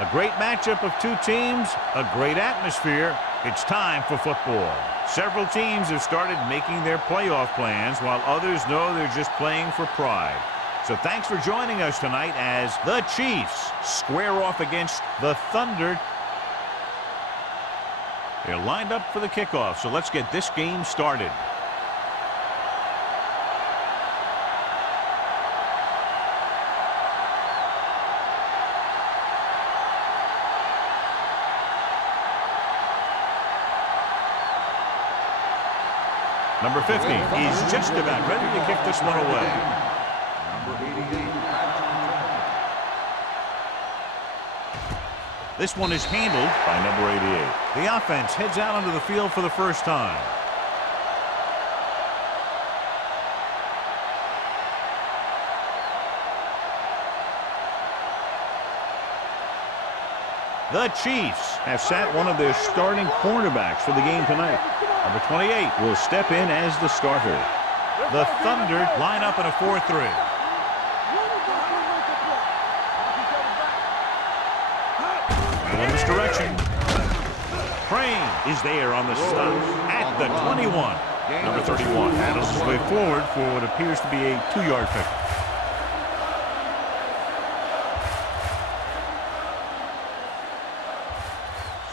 A great matchup of two teams, a great atmosphere. It's time for football. Several teams have started making their playoff plans, while others know they're just playing for pride. So thanks for joining us tonight as the Chiefs square off against the Thunder. They're lined up for the kickoff, so let's get this game started. Number 50 is just about ready to kick this one away. Number 88. This one is handled by number 88. The offense heads out onto the field for the first time. The Chiefs have sat one of their starting cornerbacks for the game tonight. Number 28 will step in as the starter. The Thunder line up in a 4-3. In this direction. Crane is there on the stop at the 21. Number 31 handles his way forward for what appears to be a 2-yard pickup.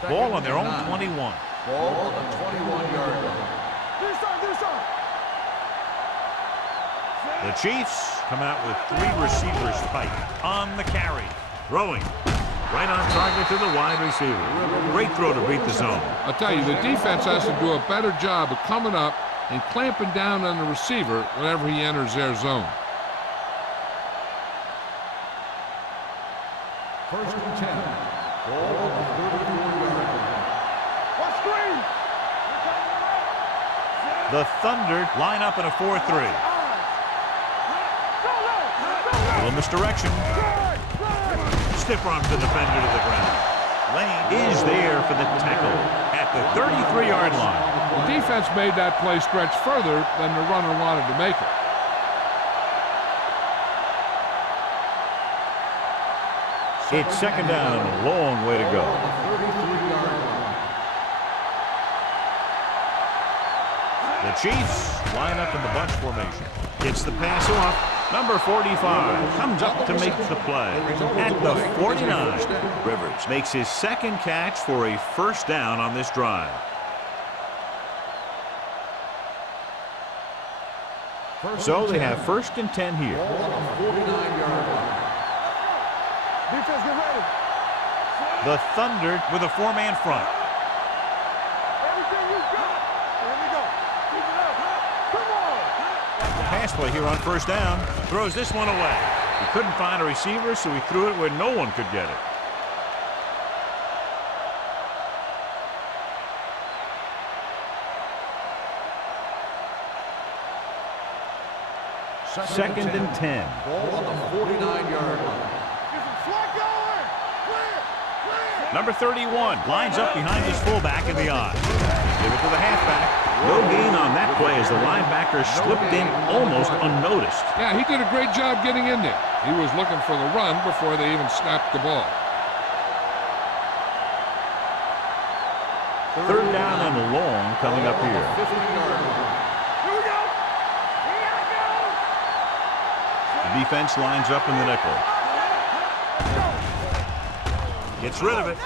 Ball on their own 21. Ball on the 21-yard line. The Chiefs come out with 3 receivers tight on the carry. Throwing. Right on target to the wide receiver. Great throw to beat the zone. I'll tell you, the defense has to do a better job of coming up and clamping down on the receiver whenever he enters their zone. First and 10. Ball on the 34-yard line. The Thunder line up in a 4-3. Little misdirection. Stiff arms the defender to the ground. Lane is there for the tackle at the 33-yard line. The defense made that play stretch further than the runner wanted to make it. It's second down and a long way to go. 33-yard line. The Chiefs line up in the bunch formation. Gets the pass off. Number 45 comes up to make the play at the 49. Rivers makes his second catch for a first down on this drive. So they have first and 10 here. Ball on the 49-yard line. Defense, get ready. The Thunder with a 4-man front. Everything you got. Here we go. Keep it up. Come on. Pass play here on first down. Throws this one away. He couldn't find a receiver, so he threw it where no one could get it. Second and 10. Ball on the 49-yard line. Number 31 lines up behind his fullback in the I. Give it to the halfback. No gain on that play as the linebacker slipped in almost unnoticed. Yeah, he did a great job getting in there. He was looking for the run before they even snapped the ball. Third down and long coming up here. 50-yard line. Here we go. We gotta go. The defense lines up in the nickel. Gets rid of it.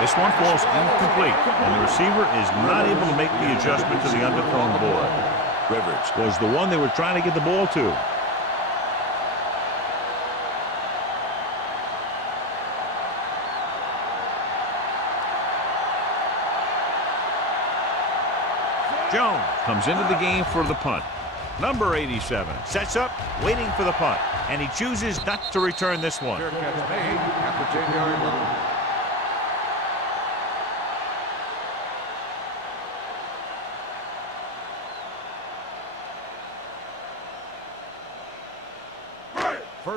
This one falls incomplete, and the receiver is not able to make the adjustment to the underthrown ball. Rivers was the one they were trying to get the ball to. Jones comes into the game for the punt. Number 87 sets up, waiting for the punt, and he chooses not to return this one. Fair catch made at the 10-yard line.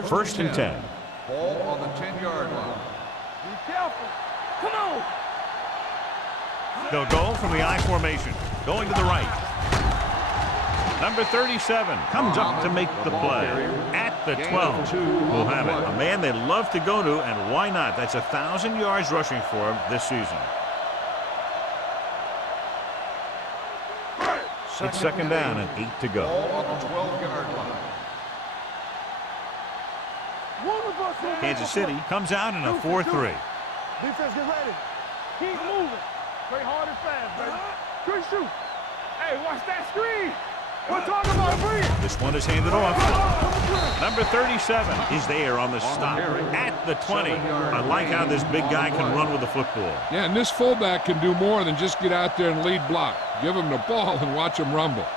First and 10. Ball on the 10-yard line. Be careful. Come on. They'll go from the I formation, going to the right. Number 37 comes up to make the play at at the 12. We'll have it. A man they love to go to, and why not? That's 1,000 yards rushing for him this season. It's second down and 8 to go. Ball on the 12-yard line. Kansas City comes out in a 4-3. Defense, get ready. Keep moving. Play hard and fast, baby. Good shoot. Hey, watch that screen. We're talking about free. This one is handed off. Number 37 is there on the stop at the 20. I like how this big guy can run with the football. Yeah, and this fullback can do more than just get out there and lead block. Give him the ball and watch him rumble.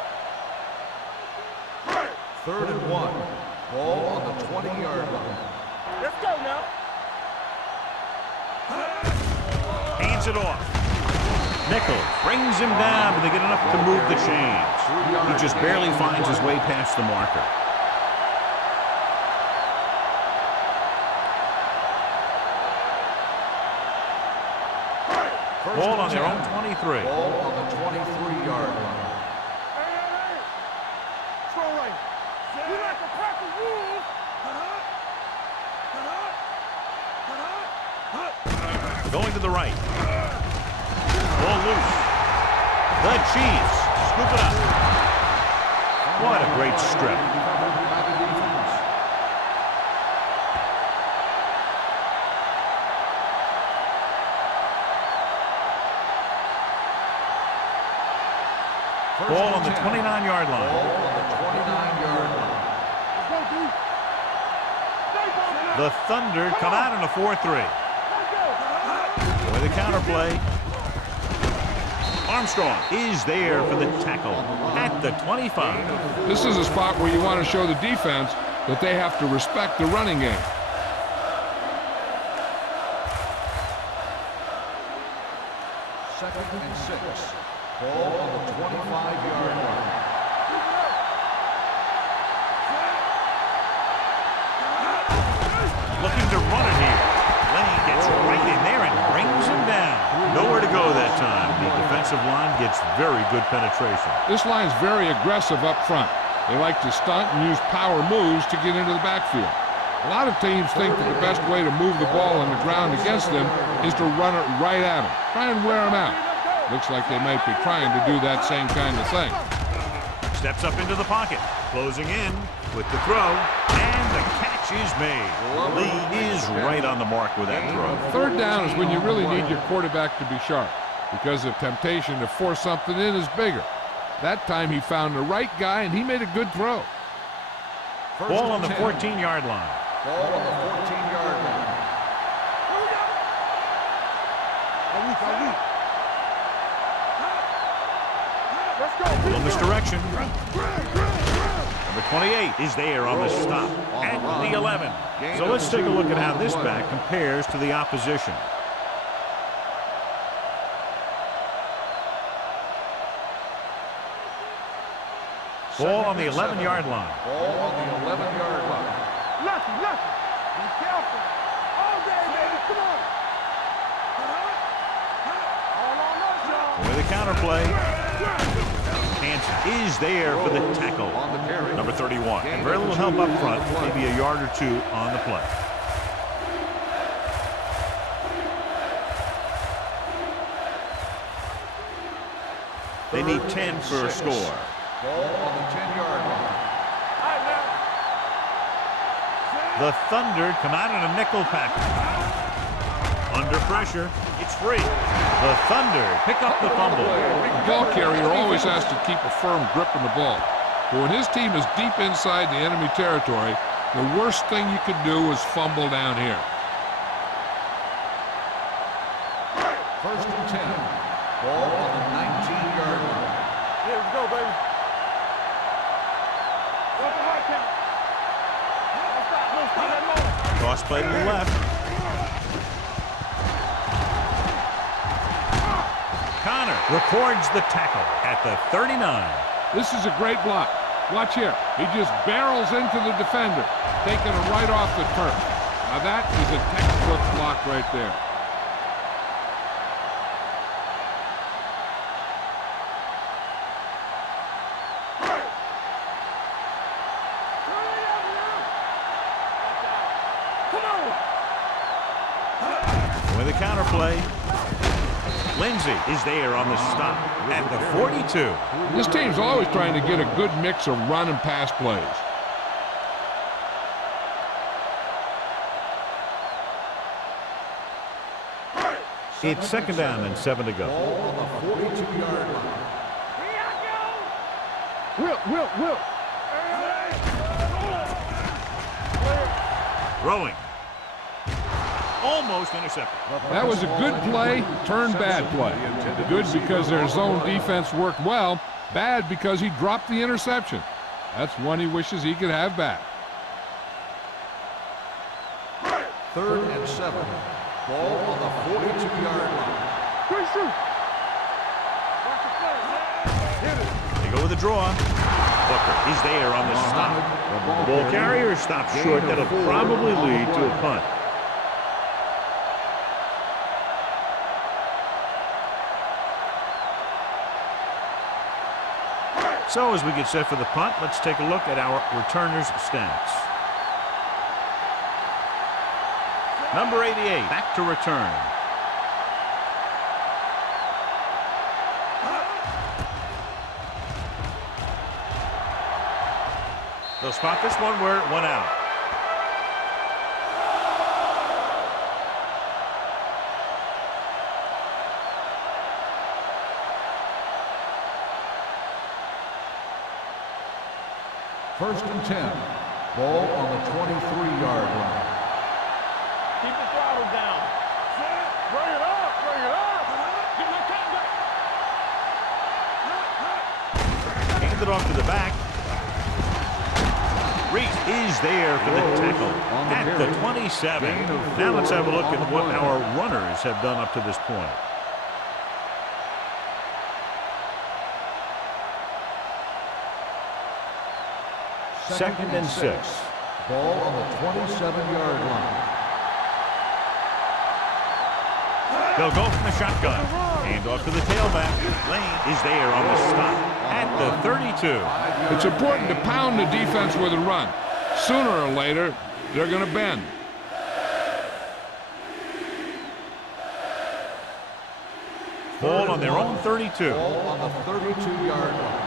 3rd and 1. Ball on the 20-yard line. Let's go now. Hands it off. Nickel brings him down, but they get enough to move the chains. He just barely finds his way past the marker. Ball on their own 23. Ball on the 23-yard line. Hey. Throw right. We like a pack of wolves. Going to the right. Ball loose. The Chiefs scoop it up. What a great strip. Ball on the 29-yard line. Ball on the 29-yard line. Let's go, dude. Stay ball. The Thunder come out in a 4-3. Let's go. With a counterplay. Armstrong is there for the tackle at the 25. This is a spot where you want to show the defense that they have to respect the running game. Second and 6. Ball on the 25-yard line. Looking to run it here. Lane gets right in there and brings him down. Nowhere to go that time. The defensive line gets very good penetration. This line's very aggressive up front. They like to stunt and use power moves to get into the backfield. A lot of teams think that the best way to move the ball on the ground against them is to run it right at them. Try and wear them out. Looks like they might be trying to do that same kind of thing. Steps up into the pocket. Closing in with the throw. And the catch is made. Lee is right on the mark with that throw. 3rd down is when you really need your quarterback to be sharp because the temptation to force something in is bigger. That time he found the right guy and he made a good throw. Ball on the 14-yard line. Ball on the 14-yard line. Let's go. In this direction. Number 28 is there on the stop at the 11. So let's take a look at how this back compares to the opposition. Ball on the 11-yard line. Ball on the 11-yard line. Lucky. Be careful. All day, baby. Come on. All on us, y'all. With a counterplay. Hanson is there for the tackle. On the carry. Number 31. And very little help up front. Maybe a yard or two on the play. They need 10 for a score. Ball on the 10-yard line. All right, now. The Thunder come out in a nickel package. Under pressure, it's free. The Thunder pick up the fumble. The ball carrier always has to keep a firm grip on the ball. But when his team is deep inside the enemy territory, the worst thing you could do is fumble down here. 1st and 10. Ball on the 19-yard line. Here we go, baby. What's the high count? Don't stop that moment. Cross play to the left. Connor records the tackle at the 39. This is a great block. Watch here. He just barrels into the defender, taking him right off the turf. Now that is a textbook block right there. the counter play. Lindsay is there on the stop at the 42. This team's always trying to get a good mix of run and pass plays. It's second down and 7 to go. Ball on the 42-yard line. Will. Throwing. Almost intercepted. That was a good play, turned bad play. Good because their zone defense worked well. Bad because he dropped the interception. That's one he wishes he could have back. 3rd and 7. Ball on the 42-yard line. Great shoot. Watch the play. They go with a draw. Booker is there on the stop. The ball carrier stops short. That'll probably lead to a punt. So as we get set for the punt, let's take a look at our returners' stats. Number 88, back to return. They'll spot this one where it went out. First and 10. Ball on the 23-yard line. Keep the throttle down. Bring it up. Get my cat back. Hand it off to the back. Reese is there for the tackle at the 27. Now let's have a look at what our runners have done up to this point. Second and 6. Ball on the 27-yard line. They'll go from the shotgun. Hand off to the tailback. Lane is there on the stop at the 32. It's important to pound the defense with a run. Sooner or later, they're going to bend. Ball on their own 32. Ball on the 32-yard line.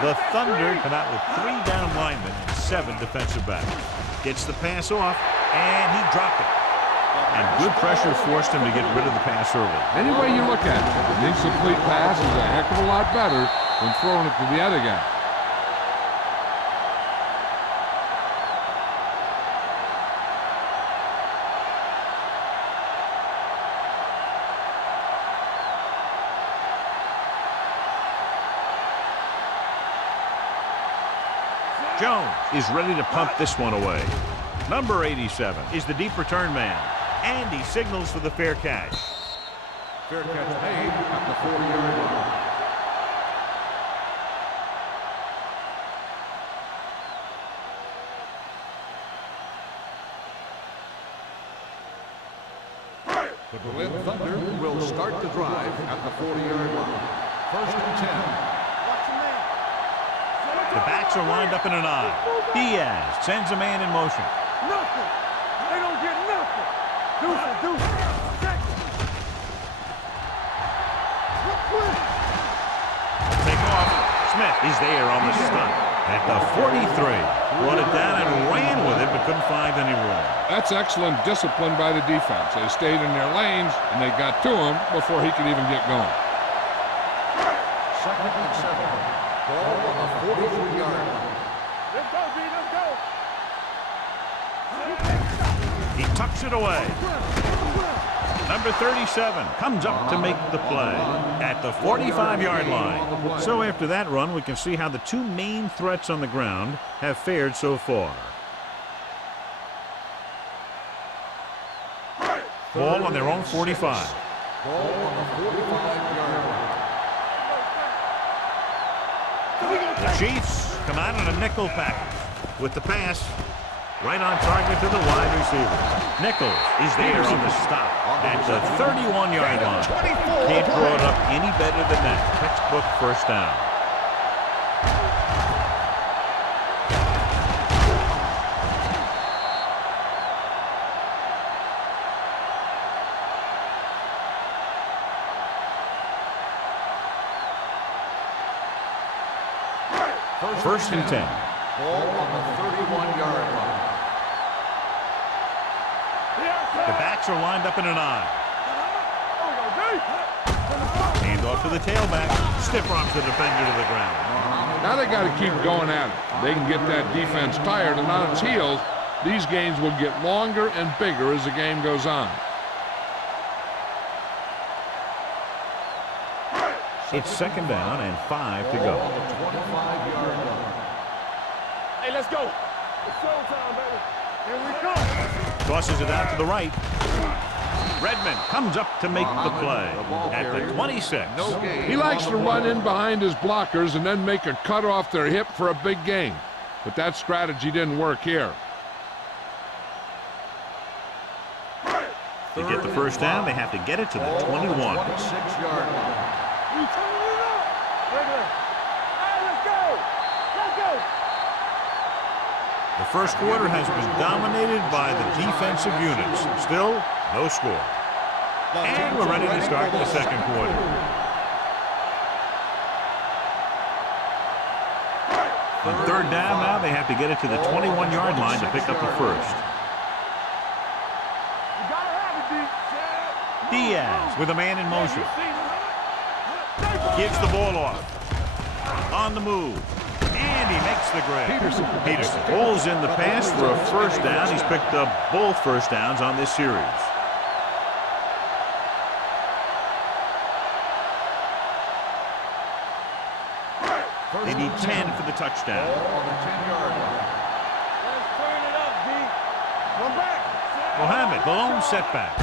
The Thunder come out with 3 down linemen and 7 defensive backs. Gets the pass off, and he dropped it. And good pressure forced him to get rid of the pass early. Any way you look at it, an incomplete pass is a heck of a lot better than throwing it to the other guy. Jones is ready to pump this one away. Number 87 is the deep return man, and he signals for the fair catch. Fair catch made at the 40-yard line. The Berlin Thunder will start the drive at the 40-yard line. First and 10. The backs are lined up in an I. Diaz sends a man in motion. Nothing. They don't get nothing. Deuce. Take off. Smith is there on the stop at the 43. Brought it down and ran with it, but couldn't find any room. That's excellent discipline by the defense. They stayed in their lanes, and they got to him before he could even get going. Second and 7. Ball on the 43-yard line. Let's go, B. Let's go. He tucks it away. Number 37 comes up to make the play at the 45-yard line. So after that run, we can see how the 2 main threats on the ground have fared so far. Ball on their own 45. Ball on the 45-yard line. The Chiefs come out in a nickel package with the pass right on target to the wide receiver. Nichols is there on the stop at the 31-yard line. Can't draw it up any better than that. Textbook first down. First and 10. Ball on the 31-yard line. The backs are lined up in an I. Hand off to the tailback. Stiff arms the defender to the ground. Now they got to keep going at it. They can get that defense tired and on its heels. These games will get longer and bigger as the game goes on. It's second down and 5 to go. Ball on the 25-yard line. Hey, let's go. It's showtime, baby. Here we come. Tosses it out to the right. Redmond comes up to make the play at the 26. No gain. He likes to run in behind his blockers and then make a cut off their hip for a big gain. But that strategy didn't work here. To get the first down, they have to get it to the 21. 26-yard line. You turn it up. Hey, let's go. Let's go. The first quarter has been dominated by the defensive units. Still, no score. And we're ready to start the second quarter. On third down now, they have to get it to the 21-yard line to pick up the first. You gotta have it, D. Diaz with a man in motion. Gives the ball off. On the move. And he makes the grab. Peterson pulls in the pass for a first down. He's picked up both first downs on this series. They need 10 for the touchdown. Ball on the 10-yard line. Let's turn it up, D. Come back. Mohammed, the lone setback.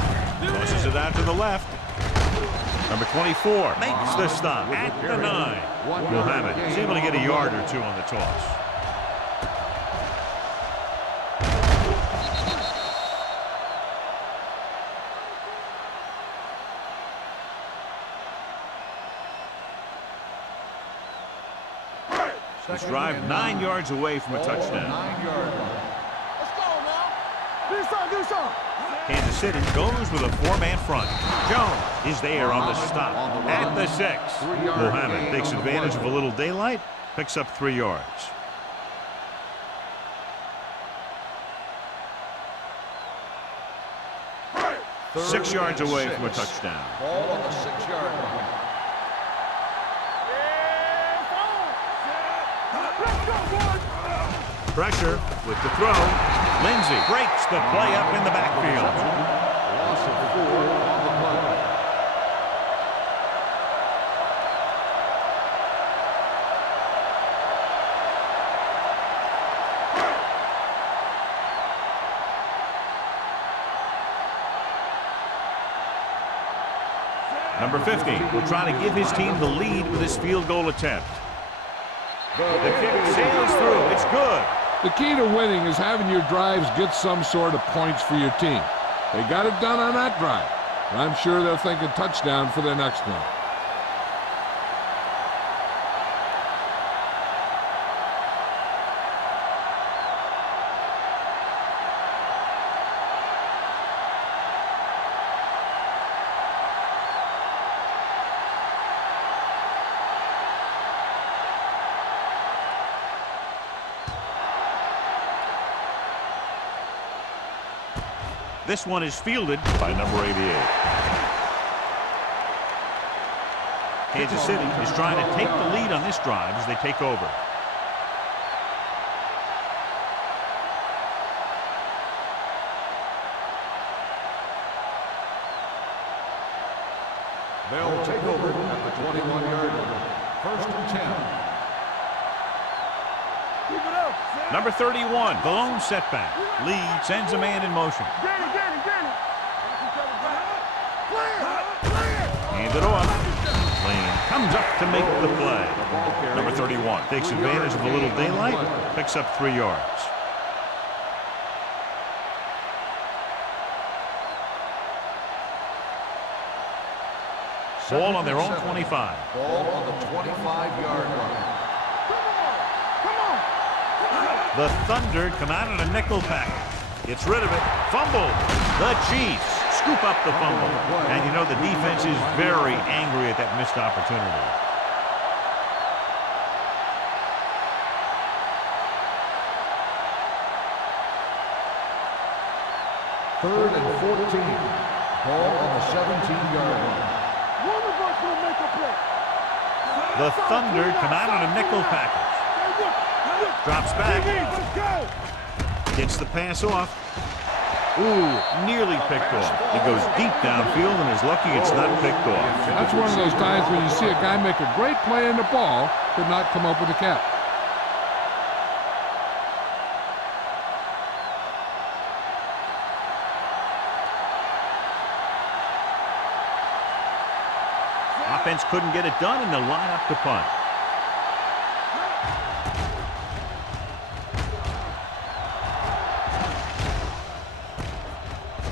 Tosses it out to the left. Number 24 makes the stop at the 9. Mohammed is able to get a yard or two on the toss. This drive 9 yards away from a touchdown. 9-yard line. Let's go now. Do something. Kansas City goes with a 4-man front. Jones is there on the stop at the 6. Mohammed takes advantage of a little daylight, picks up 3 yards. Third 6 yards and away 6. from a touchdown. Ball on the 6-yard line. Pressure with the throw. Lindsey breaks the play up in the backfield. Loss of 4 on the play. Number 50 will try to give his team the lead with his field goal attempt. The kick sails through. It's good. The key to winning is having your drives get some sort of points for your team. They got it done on that drive. And I'm sure they'll think a touchdown for their next one. This one is fielded by number 88. Kansas City is trying to take the lead on this drive as they take over. They'll take over at the 21-yard line. First and 10. Keep it up. Number 31, the lone setback. Lee sends a man in motion. Get it. Hand it off. Lane comes up to make the play. Number 31 takes advantage of a little daylight, picks up 3 yards. Ball on their own 25. Ball on the 25-yard line. The Thunder come out in a nickel package. Gets rid of it. Fumble. The Chiefs scoop up the fumble. And you know the defense is very angry at that missed opportunity. 3rd and 14. Ball on the 17-yard line. One of us will make a play. The Thunder come out in a nickel package. Drops back. Let's go. Gets the pass off. Ooh, nearly picked off. He goes deep downfield and is lucky it's not picked off. That's one of those times when you see a guy make a great play in the ball, but not come up with a catch. Offense couldn't get it done, and they'll line up to punt.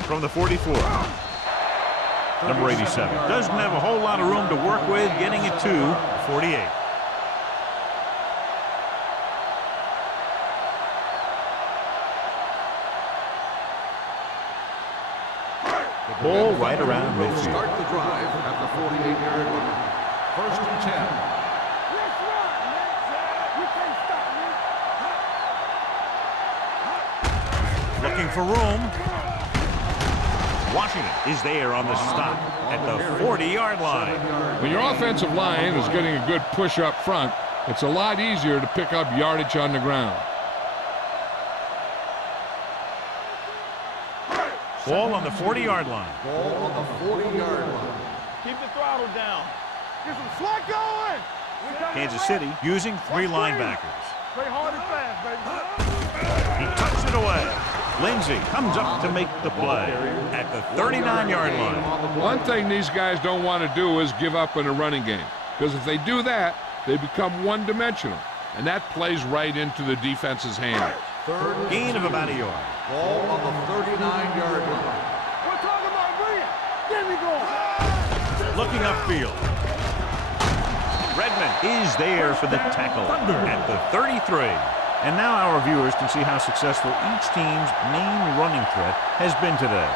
From the 44. Number 87. Doesn't have a whole lot of room to work with, getting it to 48. Ball right around midfield. Start the drive at the 48-yard line. 1st and 10. Let's run, man. You can't stop me. Looking for room. Washington is there on the stop at the 40-yard line. When your offensive line is getting a good push up front, it's a lot easier to pick up yardage on the ground. Ball on the 40-yard line. Ball on the 40-yard line. Keep the throttle down. Get some slack going. Kansas City using 3 linebackers. Play hard and fast, baby. He tucks it away. Lindsey comes up to make the play at the 39-yard line. One thing these guys don't want to do is give up in a running game, because if they do that, they become one-dimensional, and that plays right into the defense's hands. Gain of about a yard. Ball on the 39-yard line. We're talking about brilliant. Get me going. Looking upfield. Redmond is there for the tackle at the 33. And now our viewers can see how successful each team's main running threat has been today.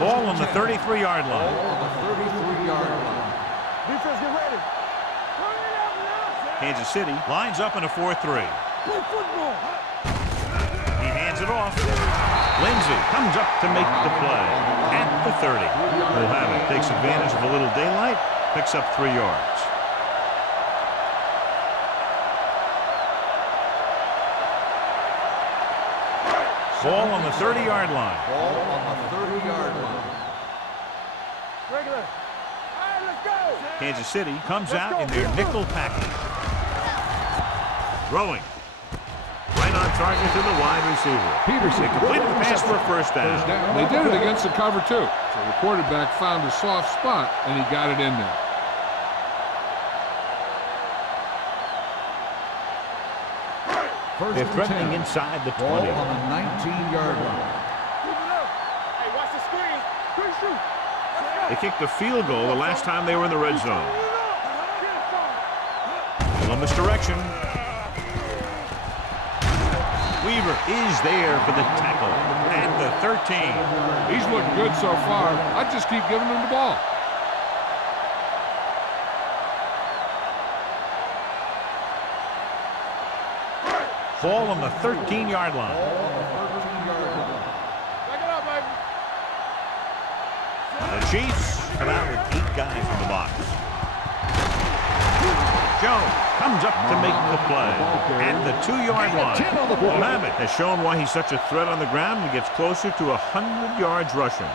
Ball on the 33-yard line. Ball on the 33-yard line. Defense, get ready. Turn it up now, Kansas City lines up in a 4-3. play football. He hands it off. Lindsey comes up to make the play at the 30. We'll have it. Takes advantage of a little daylight. Picks up 3 yards. Ball on the 30-yard line. Ball on the 30-yard line. Regular. All right, let's go. Kansas City comes out in their nickel package. Throwing. Right on target to the wide receiver. Peterson completed the pass for a first down. They did it against the cover, too. So the quarterback found a soft spot, and he got it in there. They're threatening inside the 20. Ball on the 19-yard line. Keep it up. Hey, watch the screen. Quick shoot. Let's go. They kicked a field goal the last time they were in the red zone. Little misdirection. Weaver is there for the tackle at the 13. He's looked good so far. I just keep giving him the ball. Ball on the 13-yard line. Ball on the 13-yard line. Back it up, baby. The Chiefs come out with 8 guys in the box. Jones comes up to make the play at the 2-yard line. Lammett has shown why he's such a threat on the ground and gets closer to 100 yards rushing.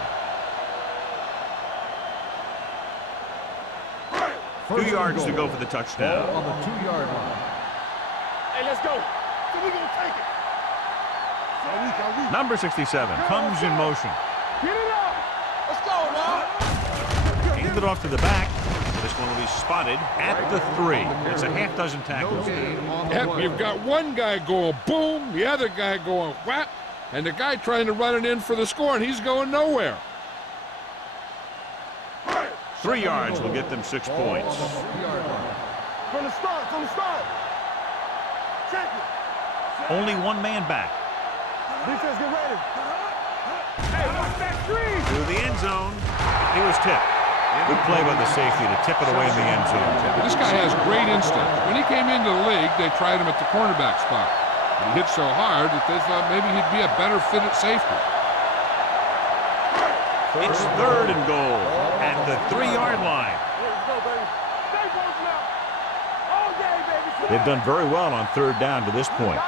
2 yards to go for the touchdown. Ball on the 2-yard line. Hey, let's go. So we gonna take it. Number 67 comes in motion. Get it up. Let's go, now. Hand it off to the back. This one will be spotted at the 3. It's a half dozen tackles. Yep, you've got one guy going boom, the other guy going whap, and the guy trying to run it in for the score, and he's going nowhere. 3 yards will get them 6 points. From the start. Check it. Only one man back. Defense, get ready. Hey, watch that screen. To the end zone. He was tipped. Good play by the safety to tip it away in the end zone. This guy has great instinct. When he came into the league, they tried him at the cornerback spot. He hit so hard that they thought maybe he'd be a better fit at safety. It's 3rd and goal at the 3-yard line. They've done very well on 3rd down to this point.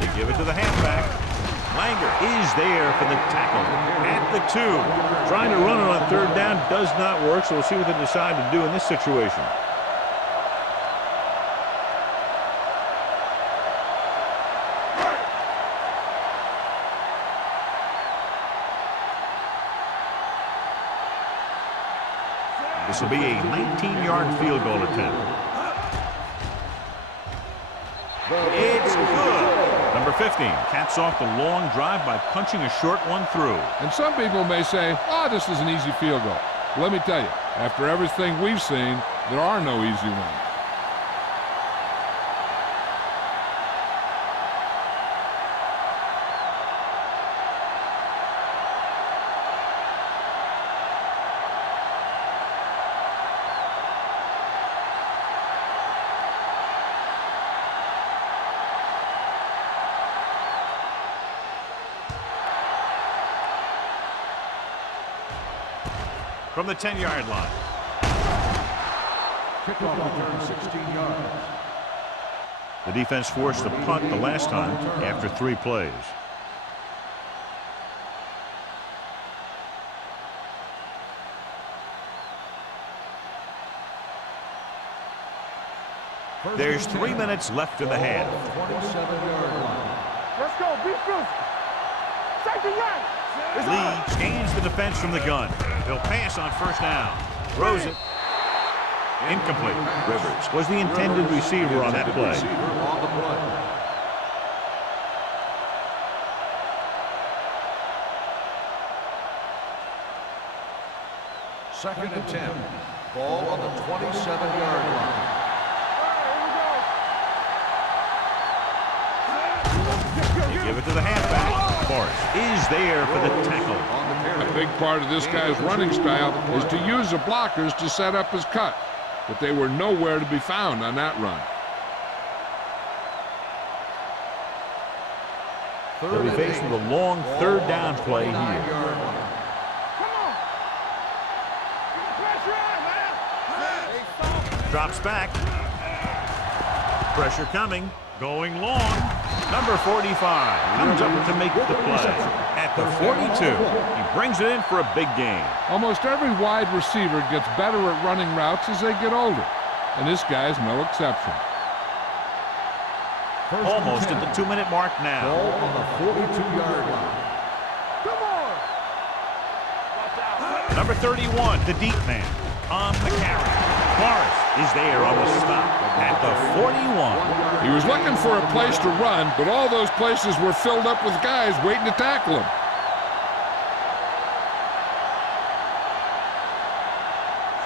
They give it to the halfback. Langer is there for the tackle at the 2. Trying to run it on 3rd down does not work, so we'll see what they decide to do in this situation. This will be a 19-yard field goal attempt. It's good. Number 15 caps off the long drive by punching a short one through. And some people may say, oh, this is an easy field goal. Let me tell you, after everything we've seen, there are no easy ones. From the 10-yard line. Kickoff return 16 yards. The defense forced the punt the last time after 3 plays. There's 3 minutes left in the half. 27-yard line. Let's go. Be physical. Safety right. Lee scans the defense from the gun. They'll pass on 1st down. Throws it. Incomplete. Rivers was the intended receiver on that play. Second and 10. Ball on the 27-yard line. Give it to the halfback. Morris is there for the tackle. A big part of this guy's running style is to use the blockers to set up his cut, but they were nowhere to be found on that run. They'll be faced with a long 3rd down play here. Come on. Pressure on, man. Drops back. Pressure coming. Going long. Number 45 comes up to make the play. At the 42, he brings it in for a big gain. Almost every wide receiver gets better at running routes as they get older, and this guy's no exception. Almost at the 2-minute mark now. Ball on the 42-yard line. Come on. Number 31, the deep man on the carry. Morris is there on the stop at the 41. He was looking for a place to run, but all those places were filled up with guys waiting to tackle him.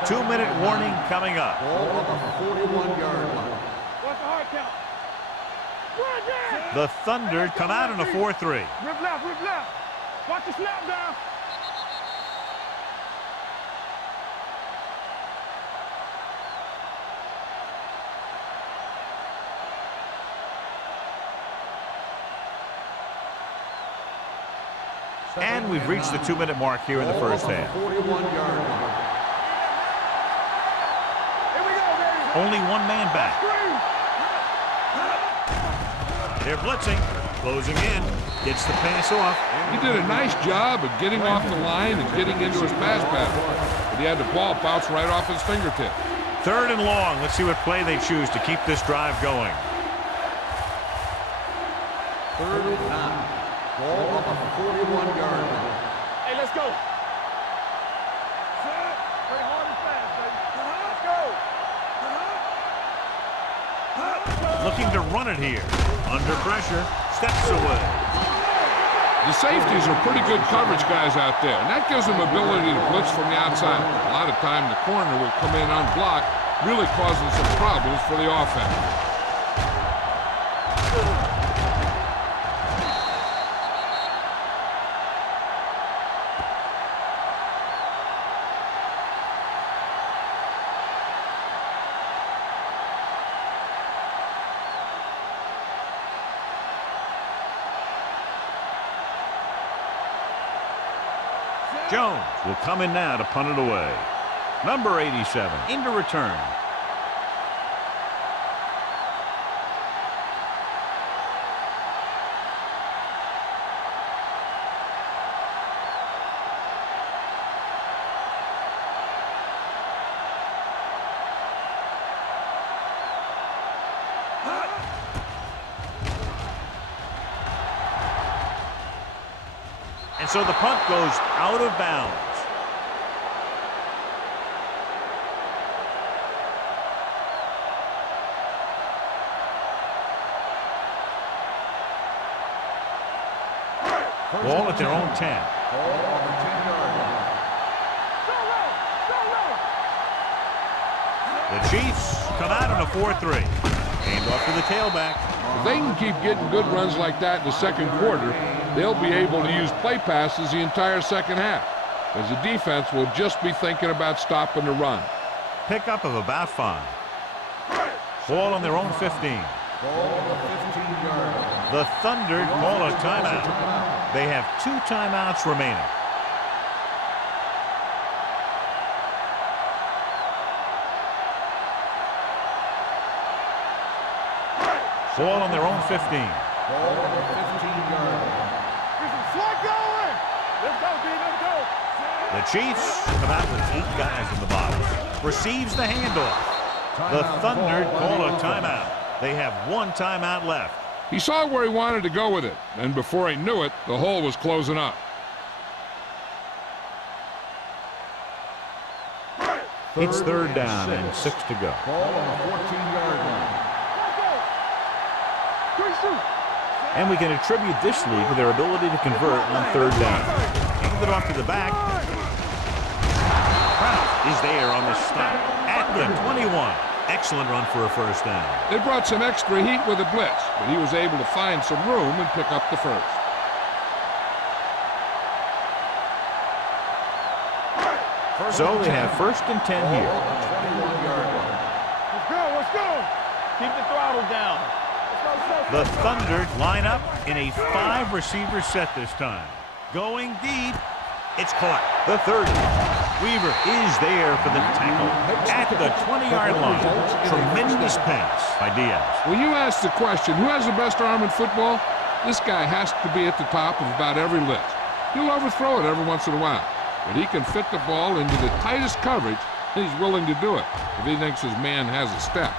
Two-minute warning coming up. Ball on the 41-yard line. What's the hard count? Run down. The Thunder come out in a 4-3. Rip left, rip left. Watch the snap down. And we've reached the 2-minute mark here in the first half. 41-yard line. Here we go, baby. Only one man back. They're blitzing. Closing in. Gets the pass off. He did a nice job of getting off the line and getting into his pass pattern, but he had the ball bounce right off his fingertip. 3rd and long. Let's see what play they choose to keep this drive going. 3rd and 9. Ball on the 41-yard line. Hey, let's go. Play hard and fast, baby. Let's go. Looking to run it here. Under pressure. Steps away. The safeties are pretty good coverage guys out there, and that gives them ability to blitz from the outside. A lot of time the corner will come in unblocked, really causing some problems for the offense. Jones will come in now to punt it away. Number 87 into return. And so the punt goes out of bounds. Ball at their own 10. Ball on the 10-yard line. The Chiefs come out on a 4-3. Aimed off to the tailback. If they can keep getting good runs like that in the second quarter, they'll be able to use play passes the entire second half, as the defense will just be thinking about stopping the run. Pickup of about 5. Ball on their own 15. Ball on the 15-yard line. The Thunder call a timeout. They have 2 timeouts remaining. Ball on their own 15. Ball on the 15-yard line. Let's go, D. Let's go. The Chiefs come out with 8 guys in the box. Receives the handoff. The Thunder call a timeout. They have 1 timeout left. He saw where he wanted to go with it, and before he knew it, the hole was closing up. It's 3rd down and 6 to go. Ball on the 14-yard line. And we can attribute this lead to their ability to convert on 3rd down. Hand it off to the back. Kraft is there on the stop at the 21. Excellent run for a 1st down. They brought some extra heat with a blitz, but he was able to find some room and pick up the first. So they have 1st and 10 here. Ball on the 21-yard line. Let's go. Keep the throttle down. The Thunder line up in a 5-receiver set this time. Going deep. It's caught. The 30. Weaver is there for the tackle at the 20-yard line. Tremendous pass by Diaz. When you ask the question, who has the best arm in football? This guy has to be at the top of about every list. He'll overthrow it every once in a while, but he can fit the ball into the tightest coverage, and he's willing to do it if he thinks his man has a step.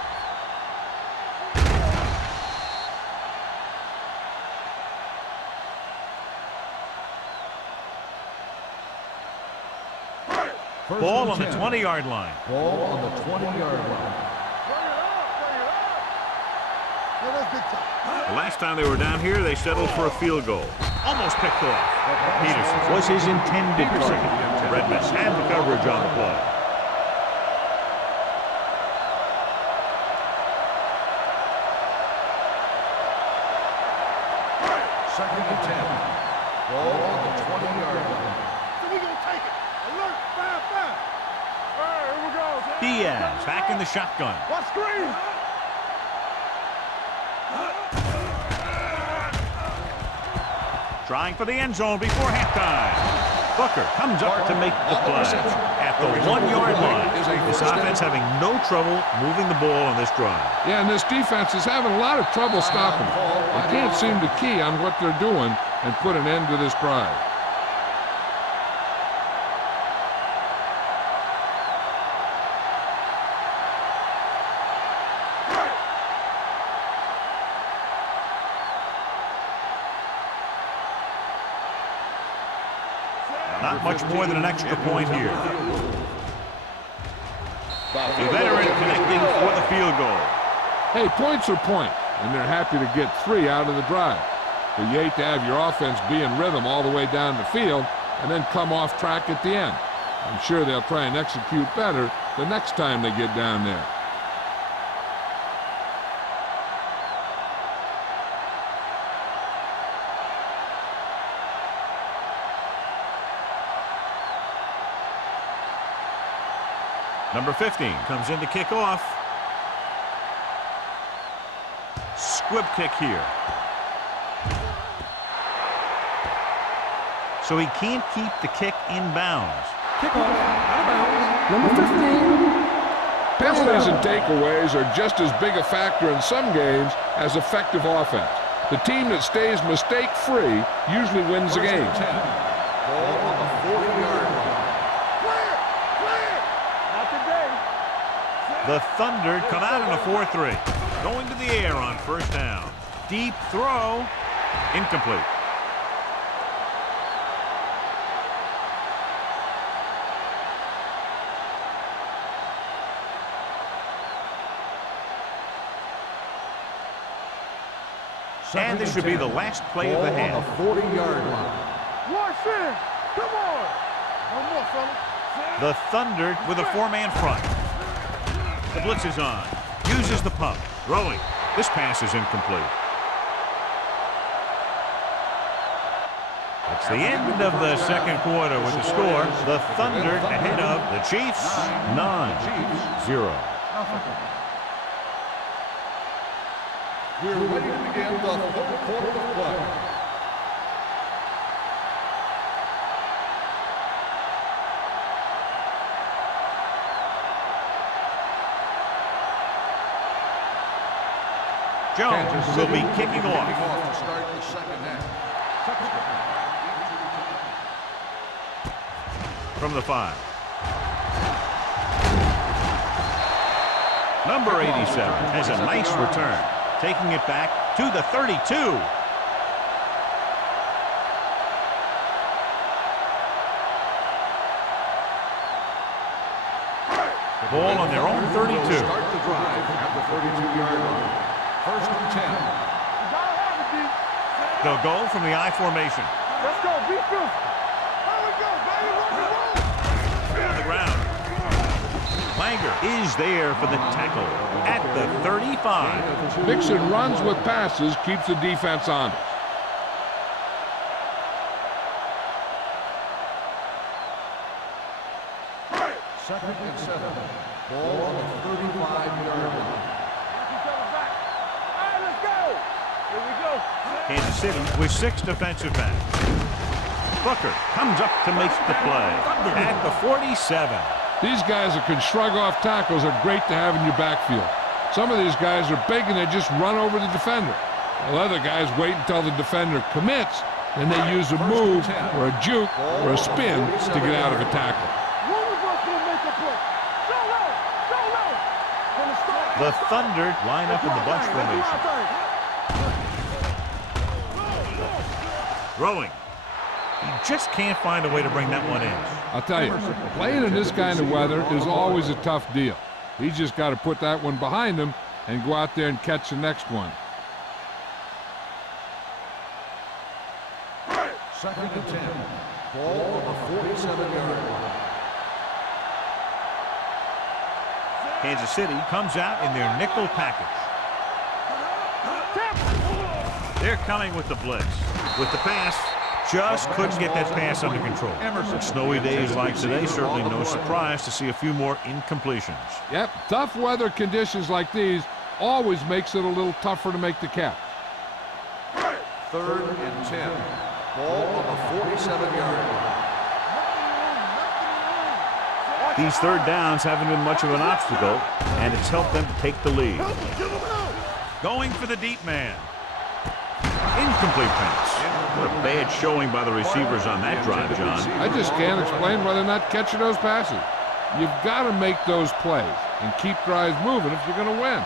Ball on the 20-yard line. Ball on the 20-yard line. The last time they were down here, they settled for a field goal. Almost picked off. Peterson was his intended target. Redmond had the coverage on the play. Second and 10. Ball on the 20-yard line. We're going to take it. Alert, 5-5. All right, here we go. Diaz back in the shotgun. What screen? Trying for the end zone before halftime. Booker comes up to make the play at the 1-yard line. This offense having no trouble moving the ball on this drive. Yeah, and this defense is having a lot of trouble stopping it. They can't seem to key on what they're doing and put an end to this drive. Not much more than an extra point here. The veteran connecting for the field goal. Hey, points are points, and they're happy to get 3 out of the drive. But you hate to have your offense be in rhythm all the way down the field and then come off track at the end. I'm sure they'll try and execute better the next time they get down there. Number 15 comes in to kick off. Squib kick here. so he can't keep the kick in bounds. Kickoff, out of bounds, number 15. Penalties and takeaways are just as big a factor in some games as effective offense. The team that stays mistake-free usually wins the game. 10. Ball on the 40-yard line. Clear! Clear! Not today. The Thunder come out in a 4-3. Going to the air on first down. Deep throw. Incomplete. And this should be the last play of the half. Ball on the 40-yard line. Watch in. Come on. One more, fella. The Thunder with a four-man front. The blitz is on. Uses the pump. Throwing. This pass is incomplete. That's the end of the second quarter with the score. The Thunder ahead of the Chiefs 9-0. We're ready to begin the third quarter of play. Jones will be kicking off. To start the second half. From the 5. Number 87 has a nice return, taking it back to the 32. Ball on their own 32. Start the drive at the 32-yard line. First and 10. They'll go from the I formation. Let's go. Be physical. Here we go, baby. Rock and roll. On the ground. Langer is there for the tackle at the 35. Mixing runs with passes keeps the defense honest. Second and 7. Ball on the 35-yard line. All right, let's go. Here we go. Kansas City with 6 defensive backs. Booker comes up to make the play at the 47. These guys that can shrug off tackles are great to have in your backfield. Some of these guys are big and they just run over the defender. While other guys wait until the defender commits, then they use a move or a juke or a spin to get out of a tackle. One of us will make a play. So low. So low. From the start. The Thunder line up in the bunch formation. Throwing. He just can't find a way to bring that one in. I'll tell you, playing in this kind of weather is always a tough deal. He's just got to put that one behind him and go out there and catch the next one. Second and 10. Ball on the 47-yard line. Kansas City comes out in their nickel package. They're coming with the blitz. With the pass, just couldn't get that pass under control. Snowy days like today, certainly no surprise to see a few more incompletions. Yep, tough weather conditions like these always makes it a little tougher to make the catch. Third and 10. Ball on the 47-yard line. These third downs haven't been much of an obstacle, and it's helped them to take the lead. Going for the deep man. Incomplete pass. What a bad showing by the receivers on that drive, John. I just can't explain why they're not catching those passes. You've got to make those plays and keep drives moving if you're going to win.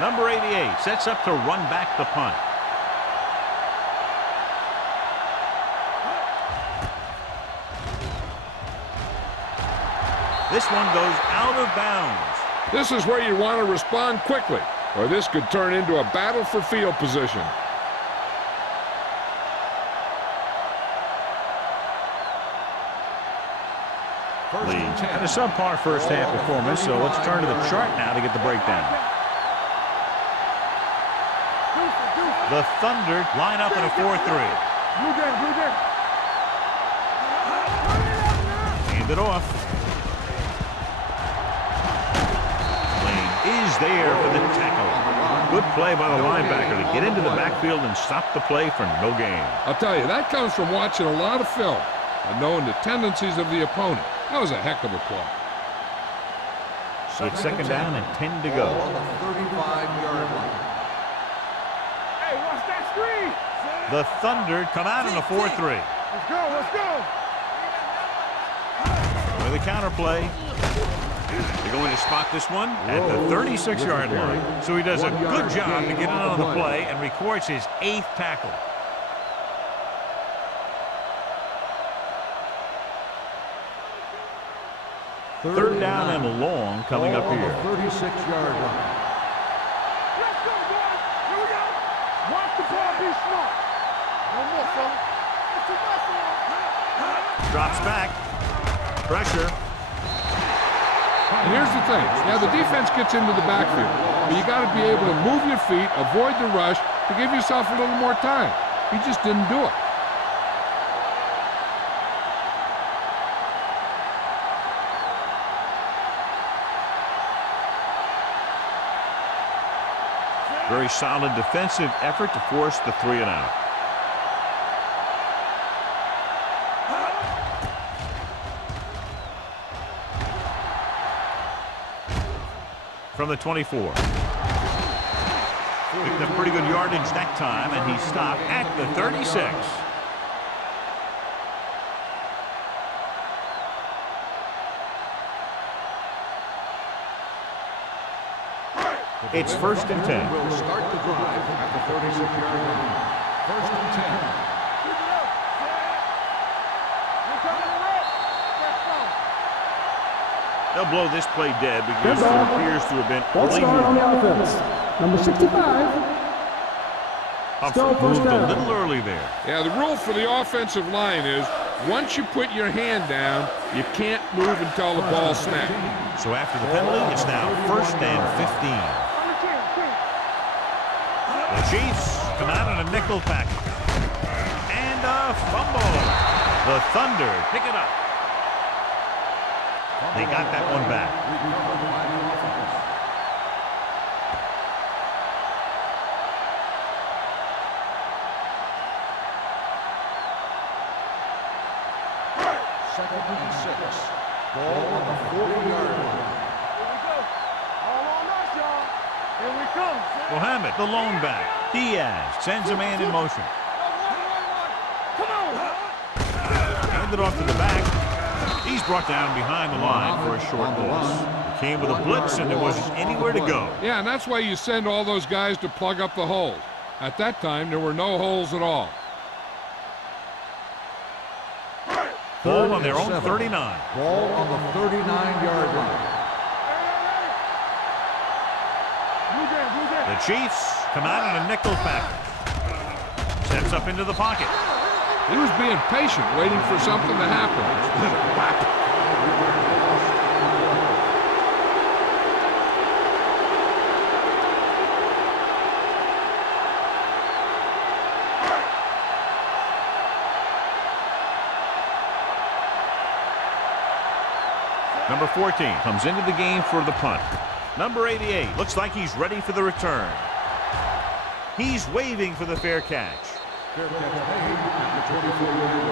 Number 88 sets up to run back the punt. This one goes out of bounds. This is where you want to respond quickly, or this could turn into a battle for field position. And a subpar first half performance, so let's turn to the chart now to get the breakdown. The Thunder line up in a 4-3. Blue game, blue game. Hand it off. is there for the tackle. Good play by the linebacker to get into the backfield and stop the play for no gain. I'll tell you, that comes from watching a lot of film and knowing the tendencies of the opponent. That was a heck of a play. It's second down and 10 to go. On the 35-yard line. Hey, watch that screen. The Thunder come out in a 4-3. Let's go, let's go. With a counter play. They're going to spot this one at the 36-yard line. So he does a good job to get in on the play and records his 8th tackle. Third down and long coming up here. 36-yard line. Let's go, boys. Here we go. Watch the ball, be smart. No more, fella. It's too much for him. Drops back. Pressure. And here's the thing. Now, the defense gets into the backfield, but you got to be able to move your feet, avoid the rush, to give yourself a little more time. He just didn't do it. Very solid defensive effort to force the 3 and out. From the 24. Picked up pretty good yardage that time, and he stopped at the 36. It's first and 10. Will start the drive at the 36-yard line. First and 10. Keep it up. We're coming to rest. Let's go. They'll blow this play dead because it appears to have been False early start on the movement. offense. Number 65. Humphrey moved a little early there. Yeah, the rule for the offensive line is once you put your hand down, you can't move until the ball snaps. So after the penalty, it's now first and 15. The Chiefs come out in a nickel package. And a fumble. The Thunder pick it up. They got that one back. Second and 6. Ball on the 40-yard line. Here we go. All on us, y'all. Here we come. Mohamed, the lone back. Diaz sends a man in motion. Come on. Handed off to the back. He's brought down behind the line for a short loss. He came with a blitz and there wasn't anywhere to go. Yeah, and that's why you send all those guys to plug up the holes. At that time, there were no holes at all. Ball on their own 39. Ball on the 39-yard line. The Chiefs come out in a nickel package. Steps up into the pocket. He was being patient, waiting for something to happen. Number 14 comes into the game for the punt. Number 88 looks like he's ready for the return. He's waving for the fair catch. Fair catch made at the 24-yard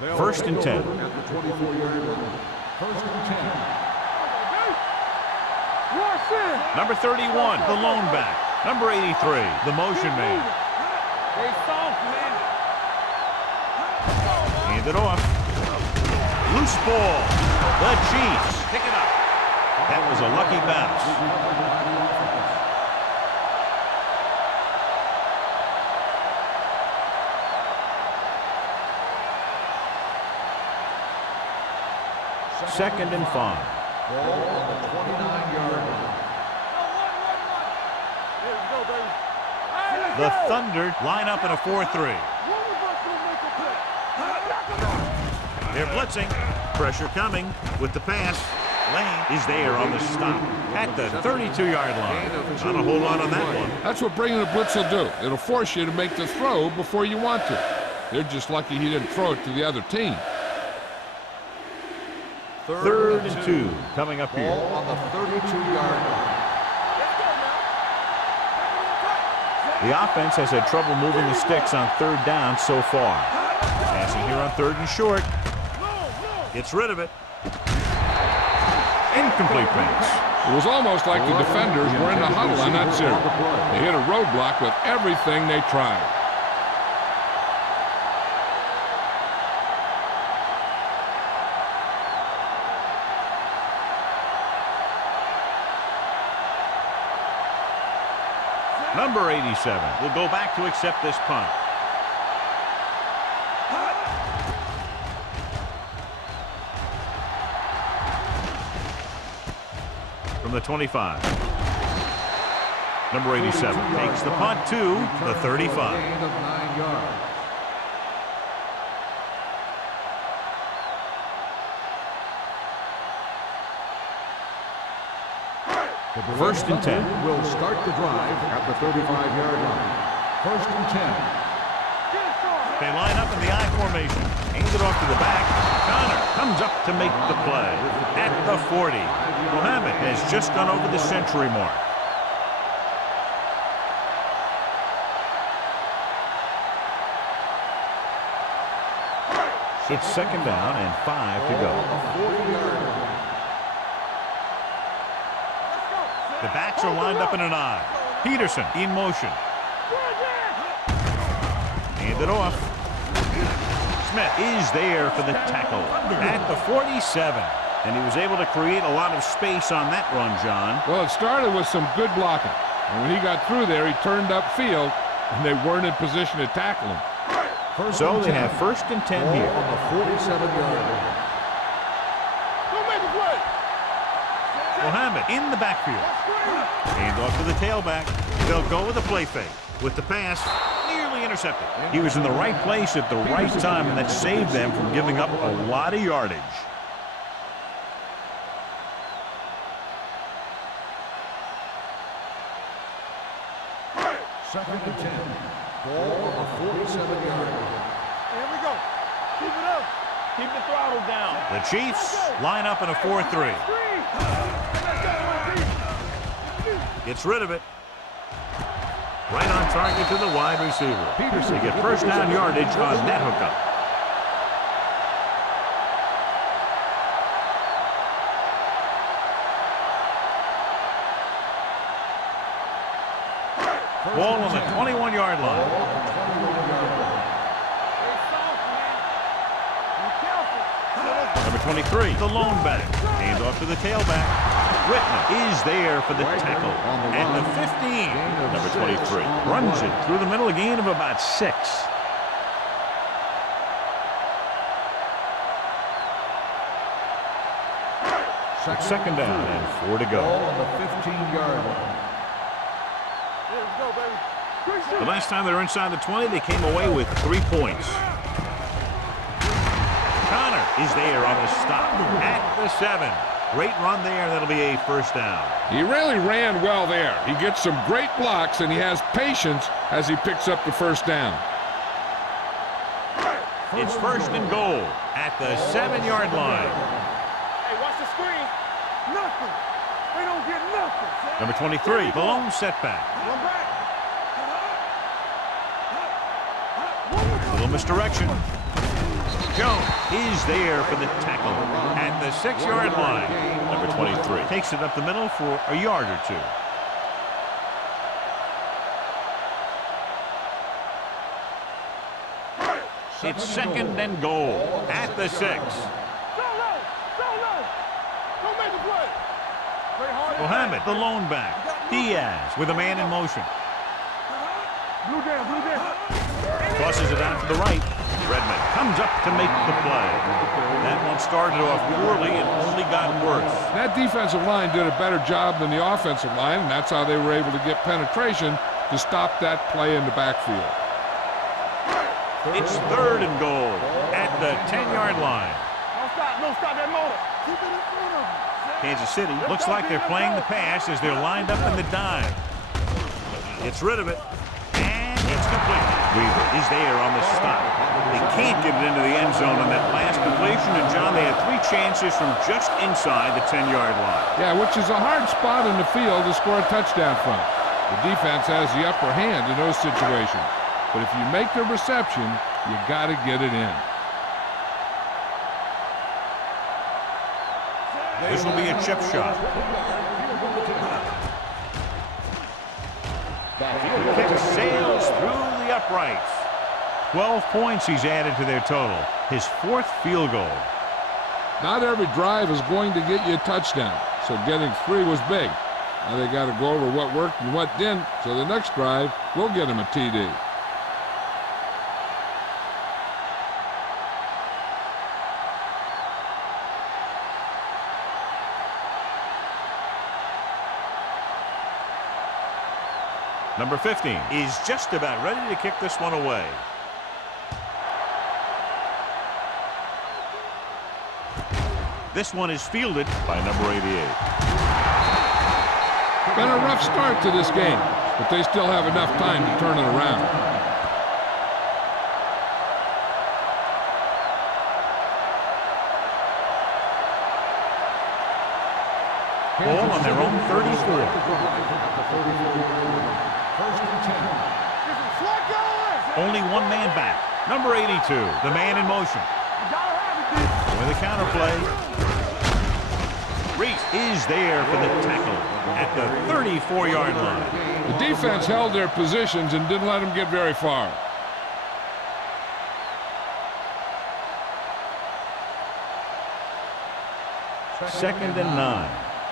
line. First and 10. At the 24-yard line. First and 10. Number 31, the lone back. Number 83, the motion man. They soft, man. Hand it off. Loose ball. The Chiefs pick it up. That was a lucky bounce. Second and 5. Ball on the 29-yard line. The Thunder line up in a 4-3. They're blitzing. Pressure coming with the pass. Lane is there on the stop at the 32-yard line. Not a whole lot on that one. That's what bringing a blitz will do. It'll force you to make the throw before you want to. They're just lucky he didn't throw it to the other team. Third and 2 coming up here. Ball on the 32-yard line. The offense has had trouble moving the sticks on third down so far. Passing here on third and short. Gets rid of it. Incomplete pass. It was almost like the defenders were in the huddle on that series. They hit a roadblock with everything they tried. Number 87 will go back to accept this punt. From the 25. Number 87 takes the punt to the 35. Gain of 9 yards. First and 10. Will start the drive at the 35-yard line. First and 10. They line up in the I formation. Hands it off to the back. Connor comes up to make the play at the 40. Mohammed has just gone over the century mark. It's second down and 5 to go. The backs are lined up in an I. Peterson in motion. Hand it off. Smith is there for the tackle at the 47. And he was able to create a lot of space on that run, John. Well, it started with some good blocking. And when he got through there, he turned upfield, and they weren't in position to tackle him. So they have first and 10 here. On the 47-yard line. Mohammed in the backfield. Hand off to the tailback. They'll go with a play fake. With the pass, nearly intercepted. He was in the right place at the right time, and that saved them from giving up a lot of yardage. Second and 10. Ball on the 47-yard line. Here we go. Keep it up. Keep the throttle down. The Chiefs line up in a 4-3. Gets rid of it. Right on target to the wide receiver. Peterson get first down yardage on that hookup. Ball on the 21-yard line. Number 23, the lone back. Hands off to the tailback. Whitman is there for the tackle at the 15. Number 23 runs it through the middle, a gain of about 6. Second down and 4 to go. Ball on the 15-yard line. The last time they were inside the 20, they came away with 3 points. Connor is there on the stop at the 7. Great run there. That'll be a first down. He really ran well there. He gets some great blocks, and he has patience as he picks up the first down. It's first and goal at the 7-yard line. Hey, watch the screen. Nothing. They don't get nothing. Number 23, the lone setback. One back. Little misdirection. Jones is there for the tackle at the 6-yard line. Number 23 takes it up the middle for a yard or 2. It's second and goal at the 6. Go low. Go low. Don't make the play. Play hard. Mohammed, the lone back. Diaz with a man in motion. Blue down, blue down. Tosses it out to the right. Redmond comes up to make the play. That one started off poorly and only got worse. That defensive line did a better job than the offensive line, and that's how they were able to get penetration to stop that play in the backfield. It's third and goal at the 10-yard line. No stop that motor. Keep it in front of him. Kansas City looks like they're playing the pass as they're lined up in the dime. Gets rid of it, and it's complete. Weaver is there on the stop. They can't get it into the end zone on that last completion, and John, they had 3 chances from just inside the 10-yard line. Yeah, which is a hard spot in the field to score a touchdown from. The defense has the upper hand in those situations. But if you make the reception, you got to get it in. This will be a chip shot. Kick sails through the uprights. 12 points he's added to their total. His 4th field goal. Not every drive is going to get you a touchdown, so getting 3 was big. Now they got to go over what worked and what didn't, so the next drive will get him a TD. Number 15 is just about ready to kick this one away. This one is fielded by number 88. Been a rough start to this game, but they still have enough time to turn it around. Ball on their own 34. Only one man back. Number 82, the man in motion. With a counter play. Reese is there for the tackle at the 34-yard line. The defense held their positions and didn't let them get very far. Second and 9.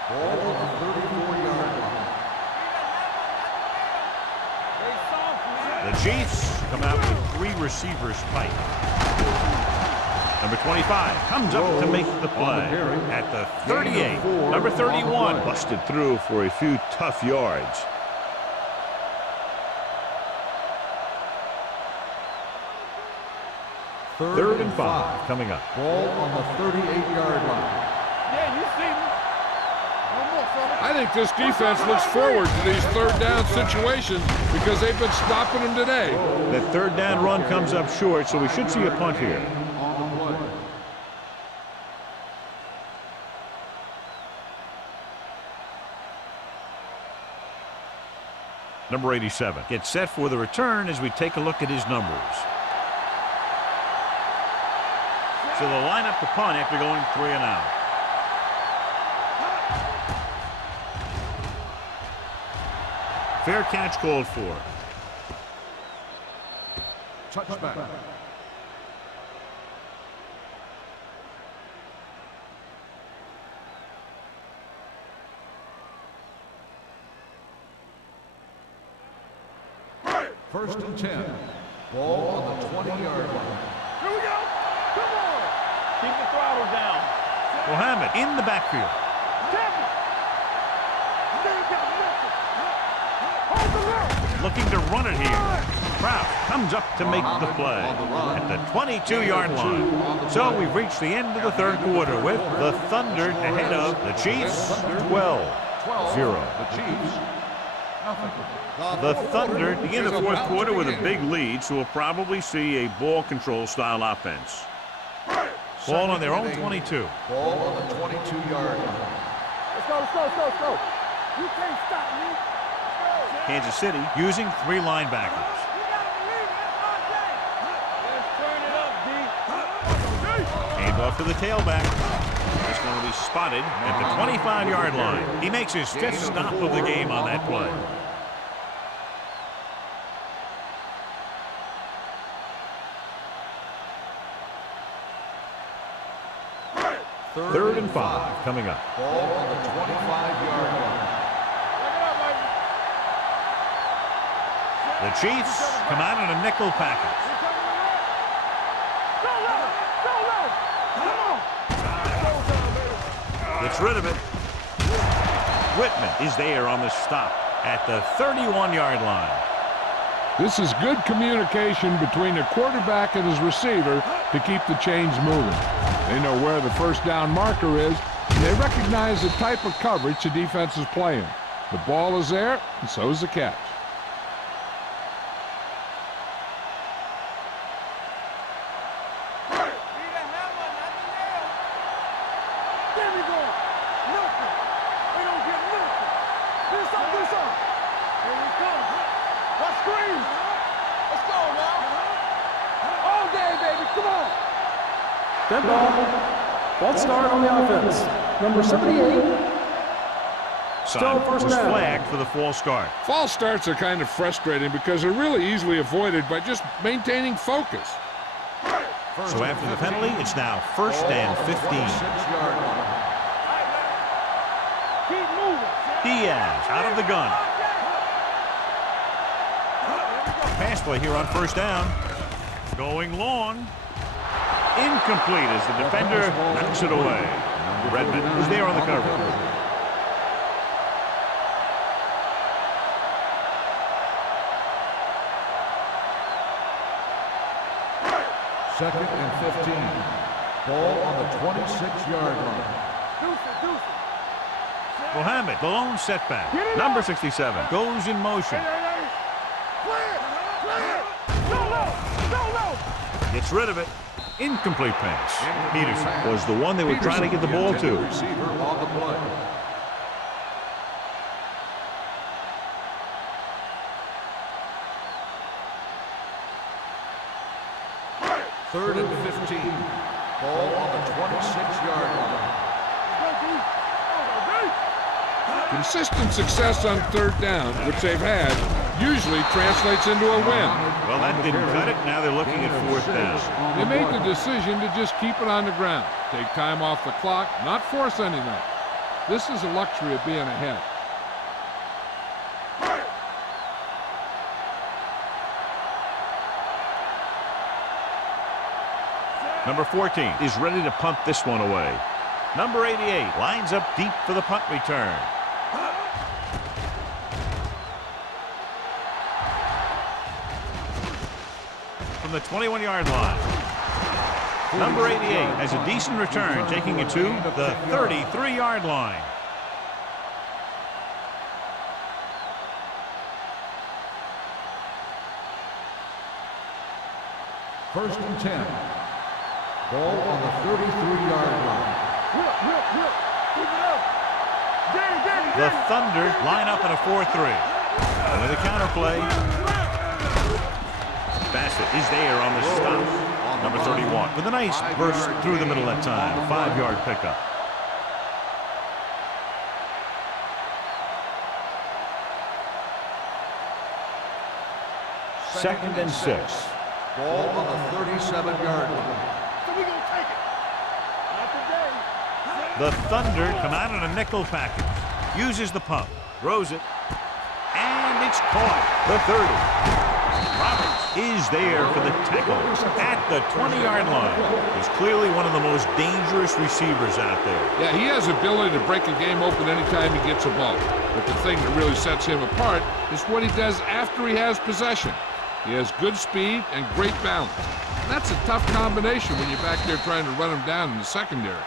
Ball on the 34-yard line. The Chiefs come out with 3 receivers tight. Number 25 comes up to make the play at the 38. Number 31 busted through for a few tough yards. Third and 5 coming up. Ball on the 38-yard line. Yeah, you see me. I think this defense looks forward to these third down situations because they've been stopping them today. That third down run comes up short, so we should see a punt here. Number 87 gets set for the return as we take a look at his numbers. So they'll line up the punt after going 3 and out. Fair catch called for. Touchback. First and 10. Ball on the 20-yard line. Here we go. Come on. Keep the throttle down. Mohammed in the backfield. Looking to run it here. Kraft comes up to make the play at the 22-yard line. So we've reached the end of the third quarter with the Thunder ahead of the Chiefs 12-0. The Chiefs, nothing. The Thunder begin the fourth quarter with a big lead, so we'll probably see a ball control style offense. Ball on their own 22. Ball on the 22-yard line. Let's go, let's go, let's go, let's go. You can't stop me. Kansas City using 3 linebackers. Let's turn it up, D. Hand off to the tailback. He's going to be spotted at the 25-yard line. He makes his 5th stop of the game on that play. Third and 5 coming up. Ball on the 25-yard line. The Chiefs come out in a nickel package. Gets rid of it. Whitman is there on the stop at the 31-yard line. This is good communication between the quarterback and his receiver to keep the chains moving. They know where the first down marker is, They recognize the type of coverage the defense is playing. The ball is there, and so is the catch. Dead ball. Ball start on the offense. Number 78. Still first was down. flagged for the false start. False starts are kind of frustrating because they're really easily avoided by just maintaining focus. So after the penalty, it's now first and 15. Keep moving. Diaz out of the gun. Pass play here on first down. Going long. Incomplete as the defender knocks it away. Redmond was there on the cover. Second and 15. Ball on the 26-yard line. Mohammed, the lone setback. Number 67 goes in motion. Gets rid of it. Incomplete pass. Peterson was the one they were trying to get the ball to. Receiver on the play. Third and 15. Ball on the 26-yard line. Consistent success on third down, which they've had, usually translates into a win. Well, that didn't cut it. Now they're looking at fourth down. They made the decision to just keep it on the ground, take time off the clock, not force anything. This is the luxury of being ahead. Number 14 is ready to punt this one away. Number 88 lines up deep for the punt return. From the 21-yard line. Number 88 has a decent return, taking it to the 33-yard line. First and 10. Ball on the 33-yard line. The Thunder line up in a 4-3. And with a counter play, Bassett is there on the stop. Number 31 with a nice burst through the middle that time. 5-yard pickup. Second and 6. Ball on the 37-yard line. The Thunder come out in a nickel package. Uses the pump. Throws it. And it's caught. The 30. Roberts is there for the tackle at the 20-yard line. He's clearly one of the most dangerous receivers out there. Yeah, he has the ability to break a game open anytime he gets a ball. But the thing that really sets him apart is what he does after he has possession. He has good speed and great balance. And that's a tough combination when you're back there trying to run him down in the secondary.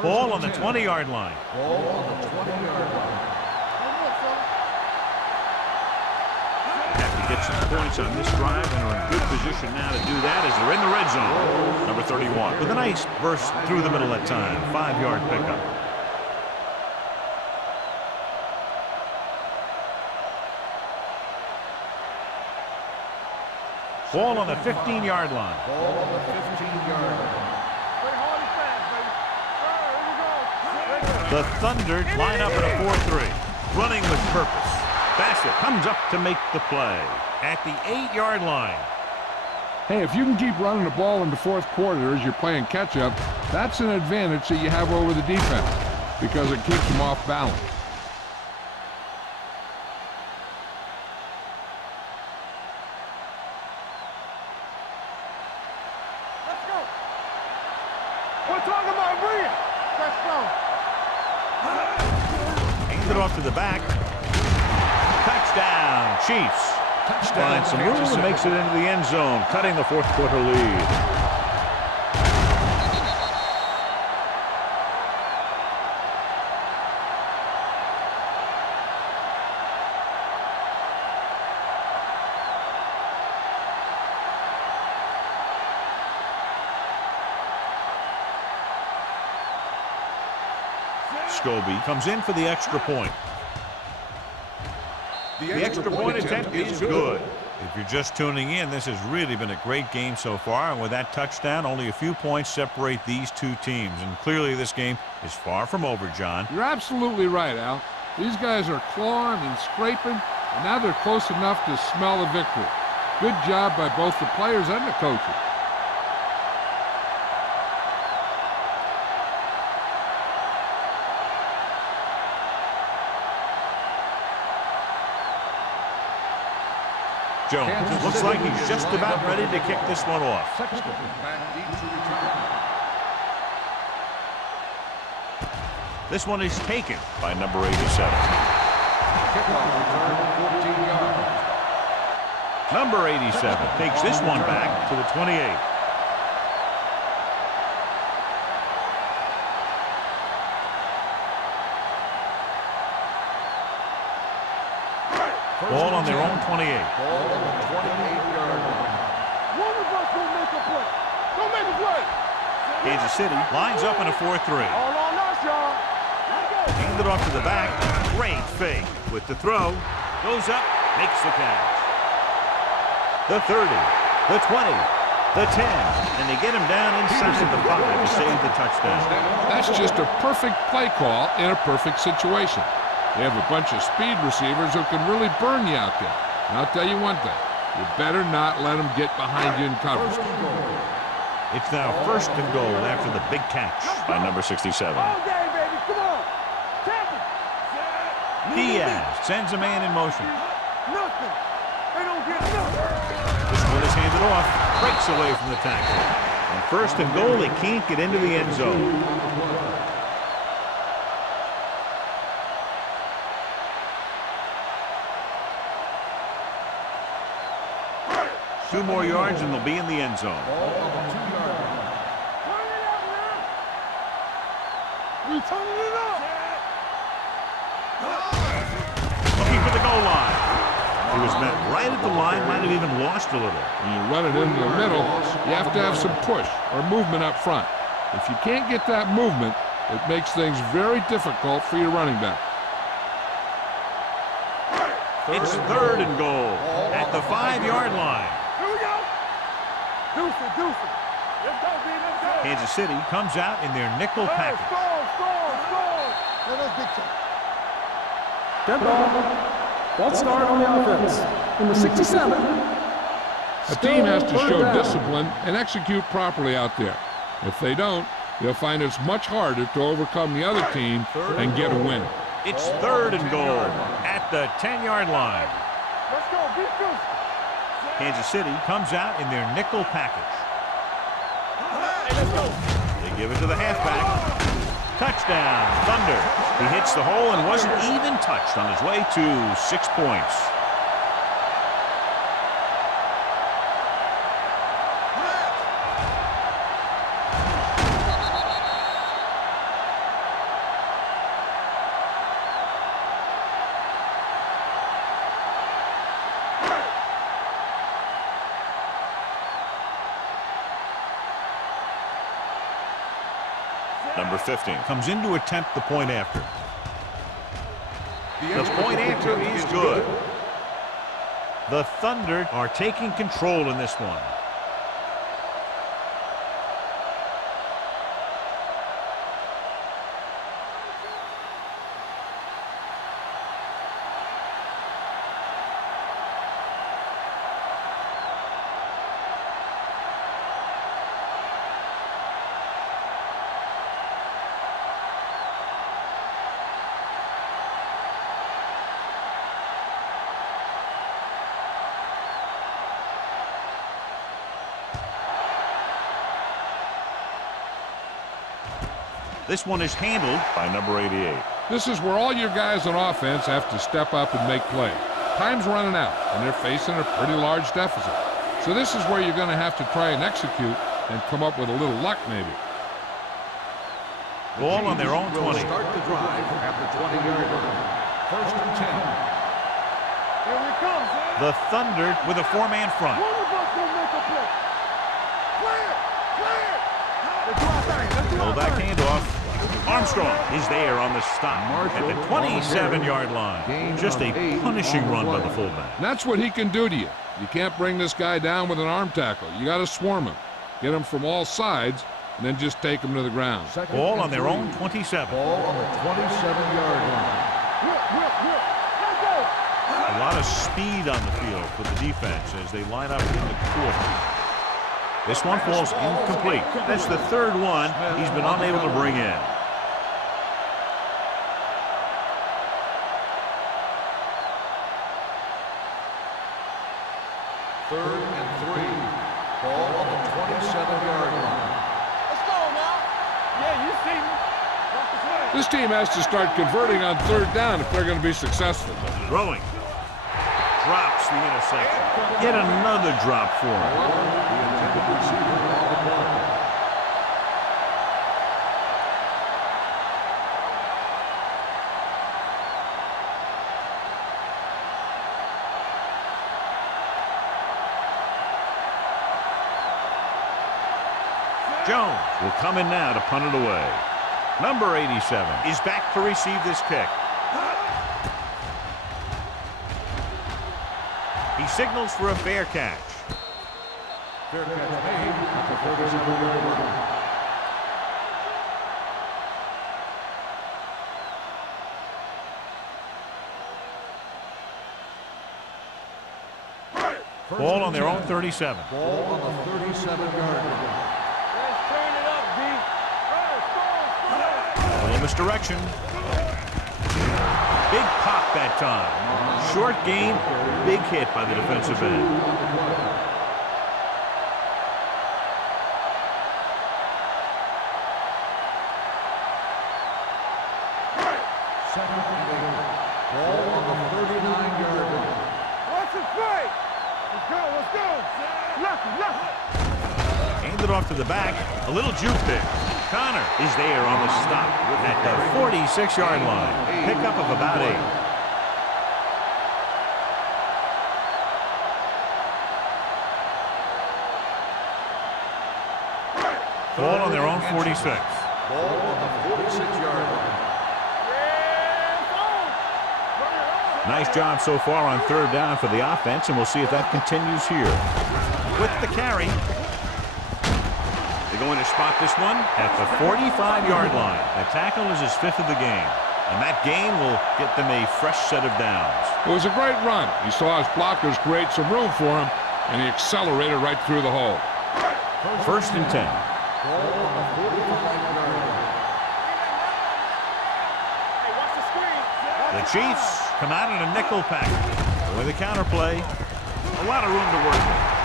Ball on the 20-yard line. Ball on the 20-yard line. Have to get some points on this drive and are in good position now to do that as they're in the red zone. Number 31 with a nice burst through the middle that time. 5-yard pickup. Ball on the 15-yard line. Ball on the 15-yard line. The Thunder line up in a 4-3, running with purpose. Bassett comes up to make the play at the 8-yard line. Hey, if you can keep running the ball in the fourth quarter as you're playing catch-up, that's an advantage that you have over the defense because it keeps them off balance. Let's go. We're talking about Bria. Let's go. Hands it off to the back. Touchdown, Chiefs. Touchdown, Finds some room Kansas and City. makes it into the end zone, cutting the fourth quarter lead. Scobie comes in for the extra point. The extra point attempt is good. If you're just tuning in, this has really been a great game so far, and with that touchdown, only a few points separate these two teams, and clearly this game is far from over, John. You're absolutely right, Al. These guys are clawing and scraping, and now they're close enough to smell the victory. Good job by both the players and the coaches. Jones looks like he's just about ready to kick this one off. Sexton back deep to return. This one is taken by number 87. Kickoff return, 14 yards. Number 87 takes this one back to the 28. Ball on their own 28. Ball on the 28-yard line. One of us will make a play. Don't make a play. Kansas City lines up in a 4-3. All on us, y'all. Handed off to the back. Great fake with the throw. Goes up, makes the catch. The 30, the 20, the 10, and they get him down inside the 5 to save the touchdown. That's just a perfect play call in a perfect situation. They have a bunch of speed receivers who can really burn you out there. And I'll tell you one thing, you better not let them get behind you in coverage. It's now 1st and goal after the big catch by number 67. All day, baby. Come on. Tap it. Diaz sends a man in motion. Nothing. They don't get nothing. This one is handed off, breaks away from the tackle. On 1st and goal, they can't get into the end zone. Two more yards and they'll be in the end zone. Ball on the 2-yard line. Turn it up now. We turning it up. Looking for the goal line. He was met right at the line, might have even lost a little. When you run it into the middle, you have to have some push or movement up front. If you can't get that movement, it makes things very difficult for your running back. It's 3rd and goal at the 5-yard line. Here we go. Deuce it, deuce it. Let's go, B. Let's go. Kansas City comes out in their nickel Hey, package. score. Let's big time. Dead ball. Ball start on the offense. Number 67. A team has to show discipline and execute properly out there. If they don't, they'll find it's much harder to overcome the other team and get a win. It's 3rd and goal at the 10-yard line. Let's go. Be deuce. Kansas City comes out in their nickel package. Hey, let's go. They give it to the halfback. Touchdown, Thunder. He hits the hole and wasn't even touched on his way to 6 points. Number 15 comes in to attempt the point after. The point after is good. The Thunder are taking control in this one. This one is handled by number 88. This is where all your guys on offense have to step up and make plays. Time's running out, and they're facing a pretty large deficit. So this is where you're going to have to try and execute and come up with a little luck, maybe. Ball on their own 20. Start the drive at the 20-yard line. First and 10. Here we come, man. The Thunder with a four-man front. One of us will make a play. Clear! Clear! Let's do our thing. Let's do Pull our back thing. handoff. Armstrong is there on the stop at the 27-yard line. Just a punishing run by the fullback. And that's what he can do to you. You can't bring this guy down with an arm tackle. You got to swarm him. Get him from all sides, and then just take him to the ground. Ball on their own 27. Ball on the 27-yard line. Let's go. A lot of speed on the field for the defense as they line up in the quarter. This one falls incomplete. That's the third one he's been unable to bring in. Third and 3. Ball on the 27-yard line. Let's go now. Yeah, you see me. Watch the play. This team has to start converting on third down if they're going to be successful. Throwing. Drops the interception. Yet another drop for him. The intended receiver on the play. Jones will come in now to punt it away. Number 87 is back to receive this kick. He signals for a fair catch. Fair catch made at the 37-yard line. Ball on their own 37. Ball on the 37-yard line. Let's turn it up, D. Go. A little misdirection. Big pop that time. Short gain, big hit by the defensive end. Second and 8. Ball on the 39-yard line. Watch it play. Let's go. Let's go. Left. Handed off to the back. A little juke there. Connor is there on the stop at the 46-yard line. Pickup of about 8. Ball on their own 46. Ball on the 46-yard line. Nice job so far on third down for the offense, and we'll see if that continues here. With the carry. They're going to spot this one at the 45-yard line. The tackle is his 5th of the game, and that gain will get them a fresh set of downs. It was a great run. He saw his blockers create some room for him, and he accelerated right through the hole. First and 10. Ball on the 45-yard line. Hey, watch the screen. The Chiefs come out in a nickel package with a counterplay. A lot of room to work with.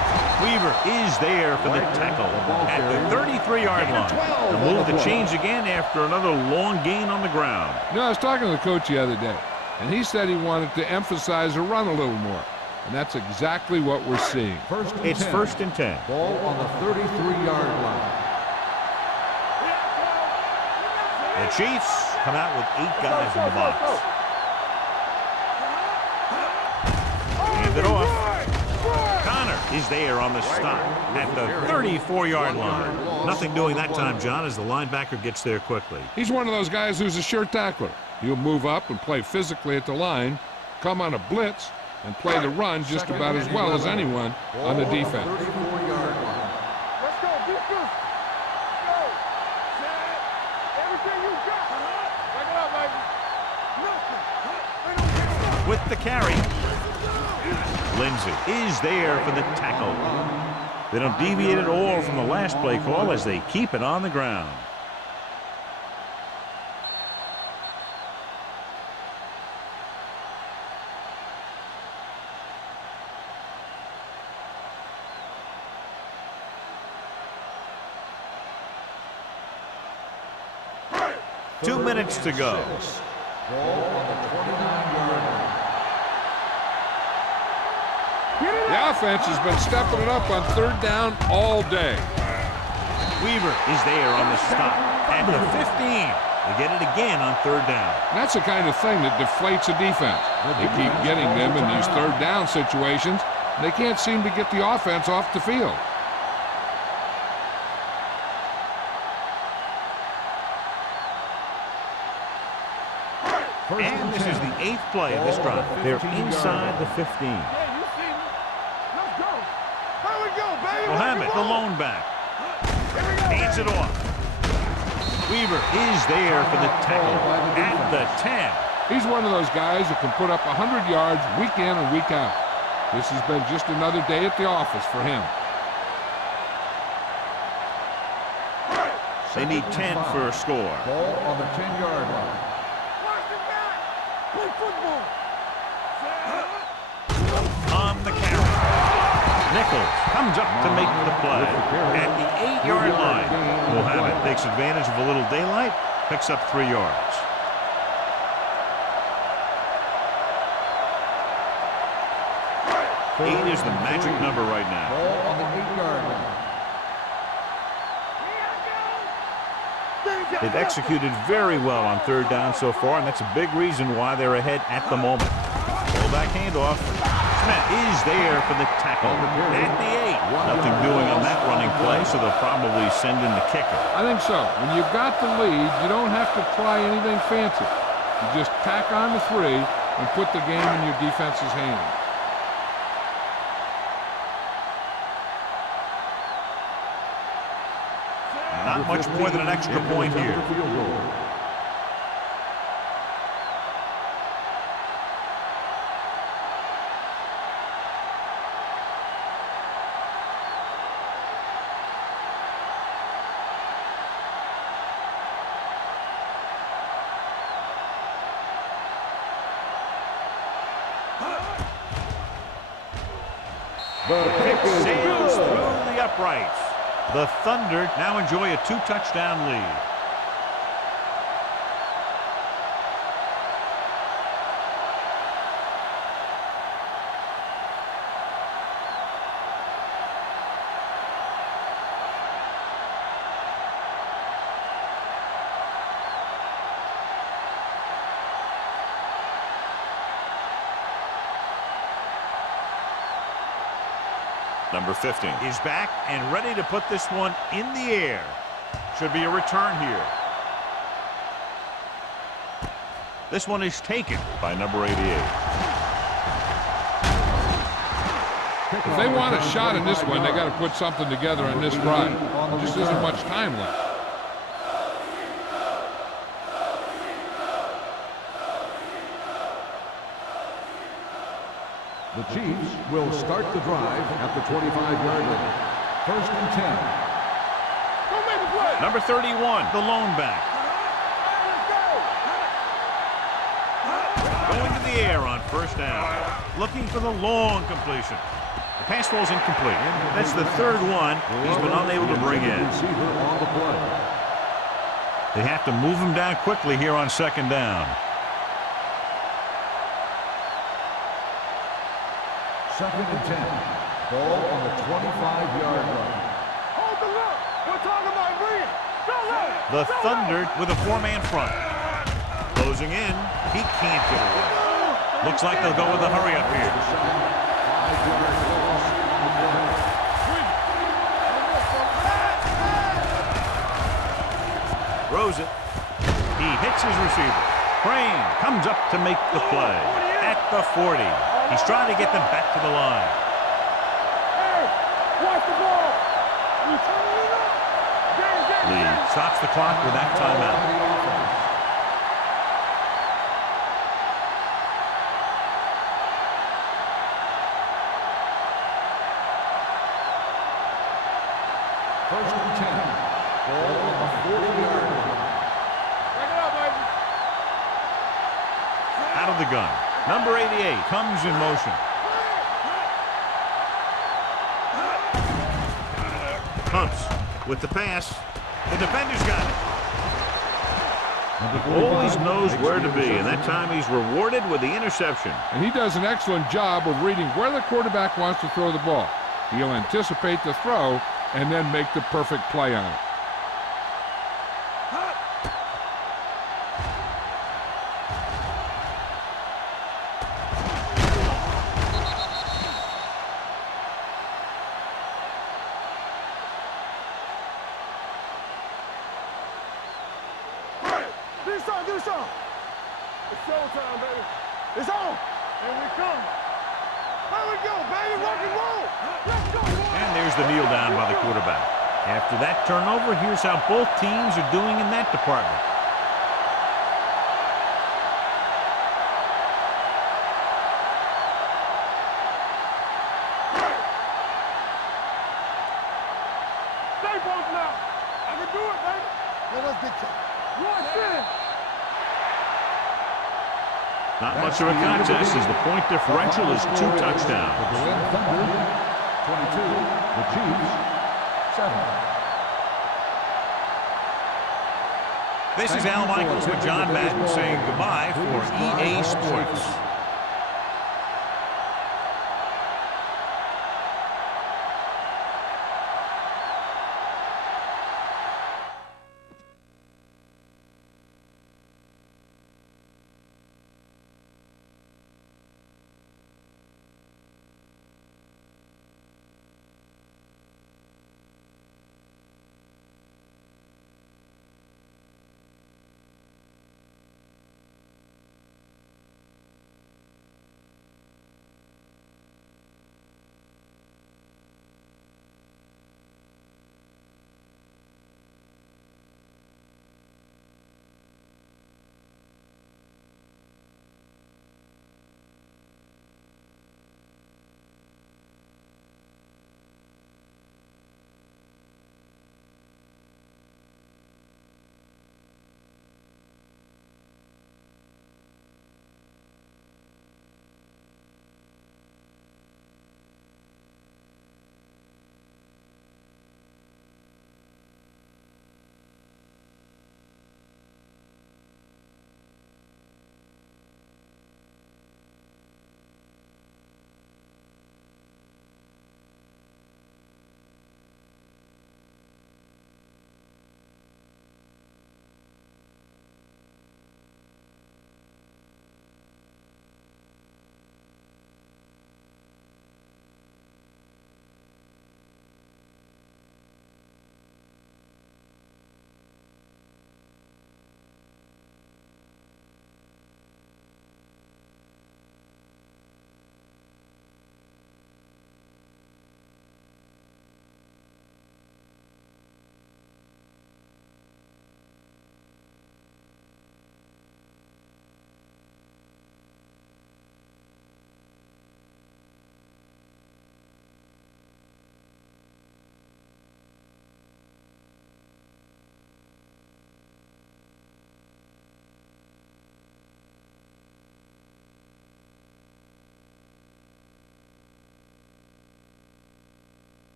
Weaver is there for the tackle at the 33-yard line. The move the change again after another long gain on the ground. You know, I was talking to the coach the other day, and he said he wanted to emphasize the run a little more. And that's exactly what we're seeing. It's first and 10. Ball on the 33-yard line. The Chiefs come out with 8 guys in the box. Hand it off. Connor is there on the stop at the 34-yard line. Nothing doing that time, John, as the linebacker gets there quickly. He's one of those guys who's a sure tackler. He'll move up and play physically at the line, come on a blitz, and play the run just about as well as anyone on the defense. 34-yard line. Let's go. Defense. Go. Set. Everything you got. Back it up, baby. Nothing. With the carry, Lindsey is there for the tackle. They don't deviate at all from the last play call as they keep it on the ground. Two minutes to go. Ball on the 29-yard line. offense has been stepping it up on third down all day. Weaver is there on the stop at the 15. They get it again on third down. That's the kind of thing that deflates a defense. They keep getting them in these third down situations. They can't seem to get the offense off the field. And this is the 8th play of this drive. They're inside the 15. Hey, you see me? Let's go. Here we go, baby. Mohammed, the lone back. Hands it off. Weaver is there for the tackle at the 10. He's one of those guys who can put up 100 yards week in and week out. This has been just another day at the office for him. They need 10 for a score. Ball on the 10-yard line. Play football. On the carry. Nichols comes up to make the play at the 8-yard line. Mohammed takes advantage of a little daylight, picks up 3 yards. Eight is the magic number right now. Ball on the 8-yard line. They've executed very well on third down so far, and that's a big reason why they're ahead at the moment. Fullback handoff. Smith is there for the tackle at the 8. Nothing doing on that running play, so they'll probably send in the kicker. I think so. When you've got the lead, you don't have to try anything fancy. You just tack on the 3 and put the game in your defense's hands. Not much more than an extra point here. The kick sails through the uprights. The Thunder now enjoy a 2-touchdown lead. Number 15 is back and ready to put this one in the air. Should be a return here. This one is taken by number 88. If they want a shot in this one, they got to put something together on this drive. There just isn't much time left. The Chiefs will start the drive at the 25-yard line. 1st and 10. Go make the play. Number 31, the lone back. Going to the air on 1st down. Looking for the long completion. The pass ball's incomplete. That's the 3rd one he's been unable to bring in. They have to move him down quickly here on 2nd down. 2nd and 10. Ball on the 25-yard line. Hold the look. We're talking about bringing. The Thunder with a 4-man front. Closing in. He can't get away. Looks like they'll go with a hurry up here. 5-yard loss on the play. Throws it. He hits his receiver. Crane comes up to make the play at the 40. He's trying to get them back to the line. Hey, watch the ball. Lee stops the clock with that timeout. First and 10. Ball on the 40-yard line. Bring it up, baby. Out of the gun. Number 88 comes in motion. Pumps with the pass. The defender's got it. He always knows where to be, and that time he's rewarded with the interception. And he does an excellent job of reading where the quarterback wants to throw the ball. He'll anticipate the throw and then make the perfect play on it. Get us on. It's showtime, baby. It's on. Here we come. Here we go, baby. Rock and roll. Let's go. And there's the kneel down by the quarterback. After that turnover, here's how both teams are doing in that department. Stay both now. I can do it, baby. Let's get you. Watch this. Not much of a contest as the point differential is 2 touchdowns. The Berlin Thunder, 22. The Chiefs, 7. This is Al Michaels with John Madden saying goodbye for EA Sports.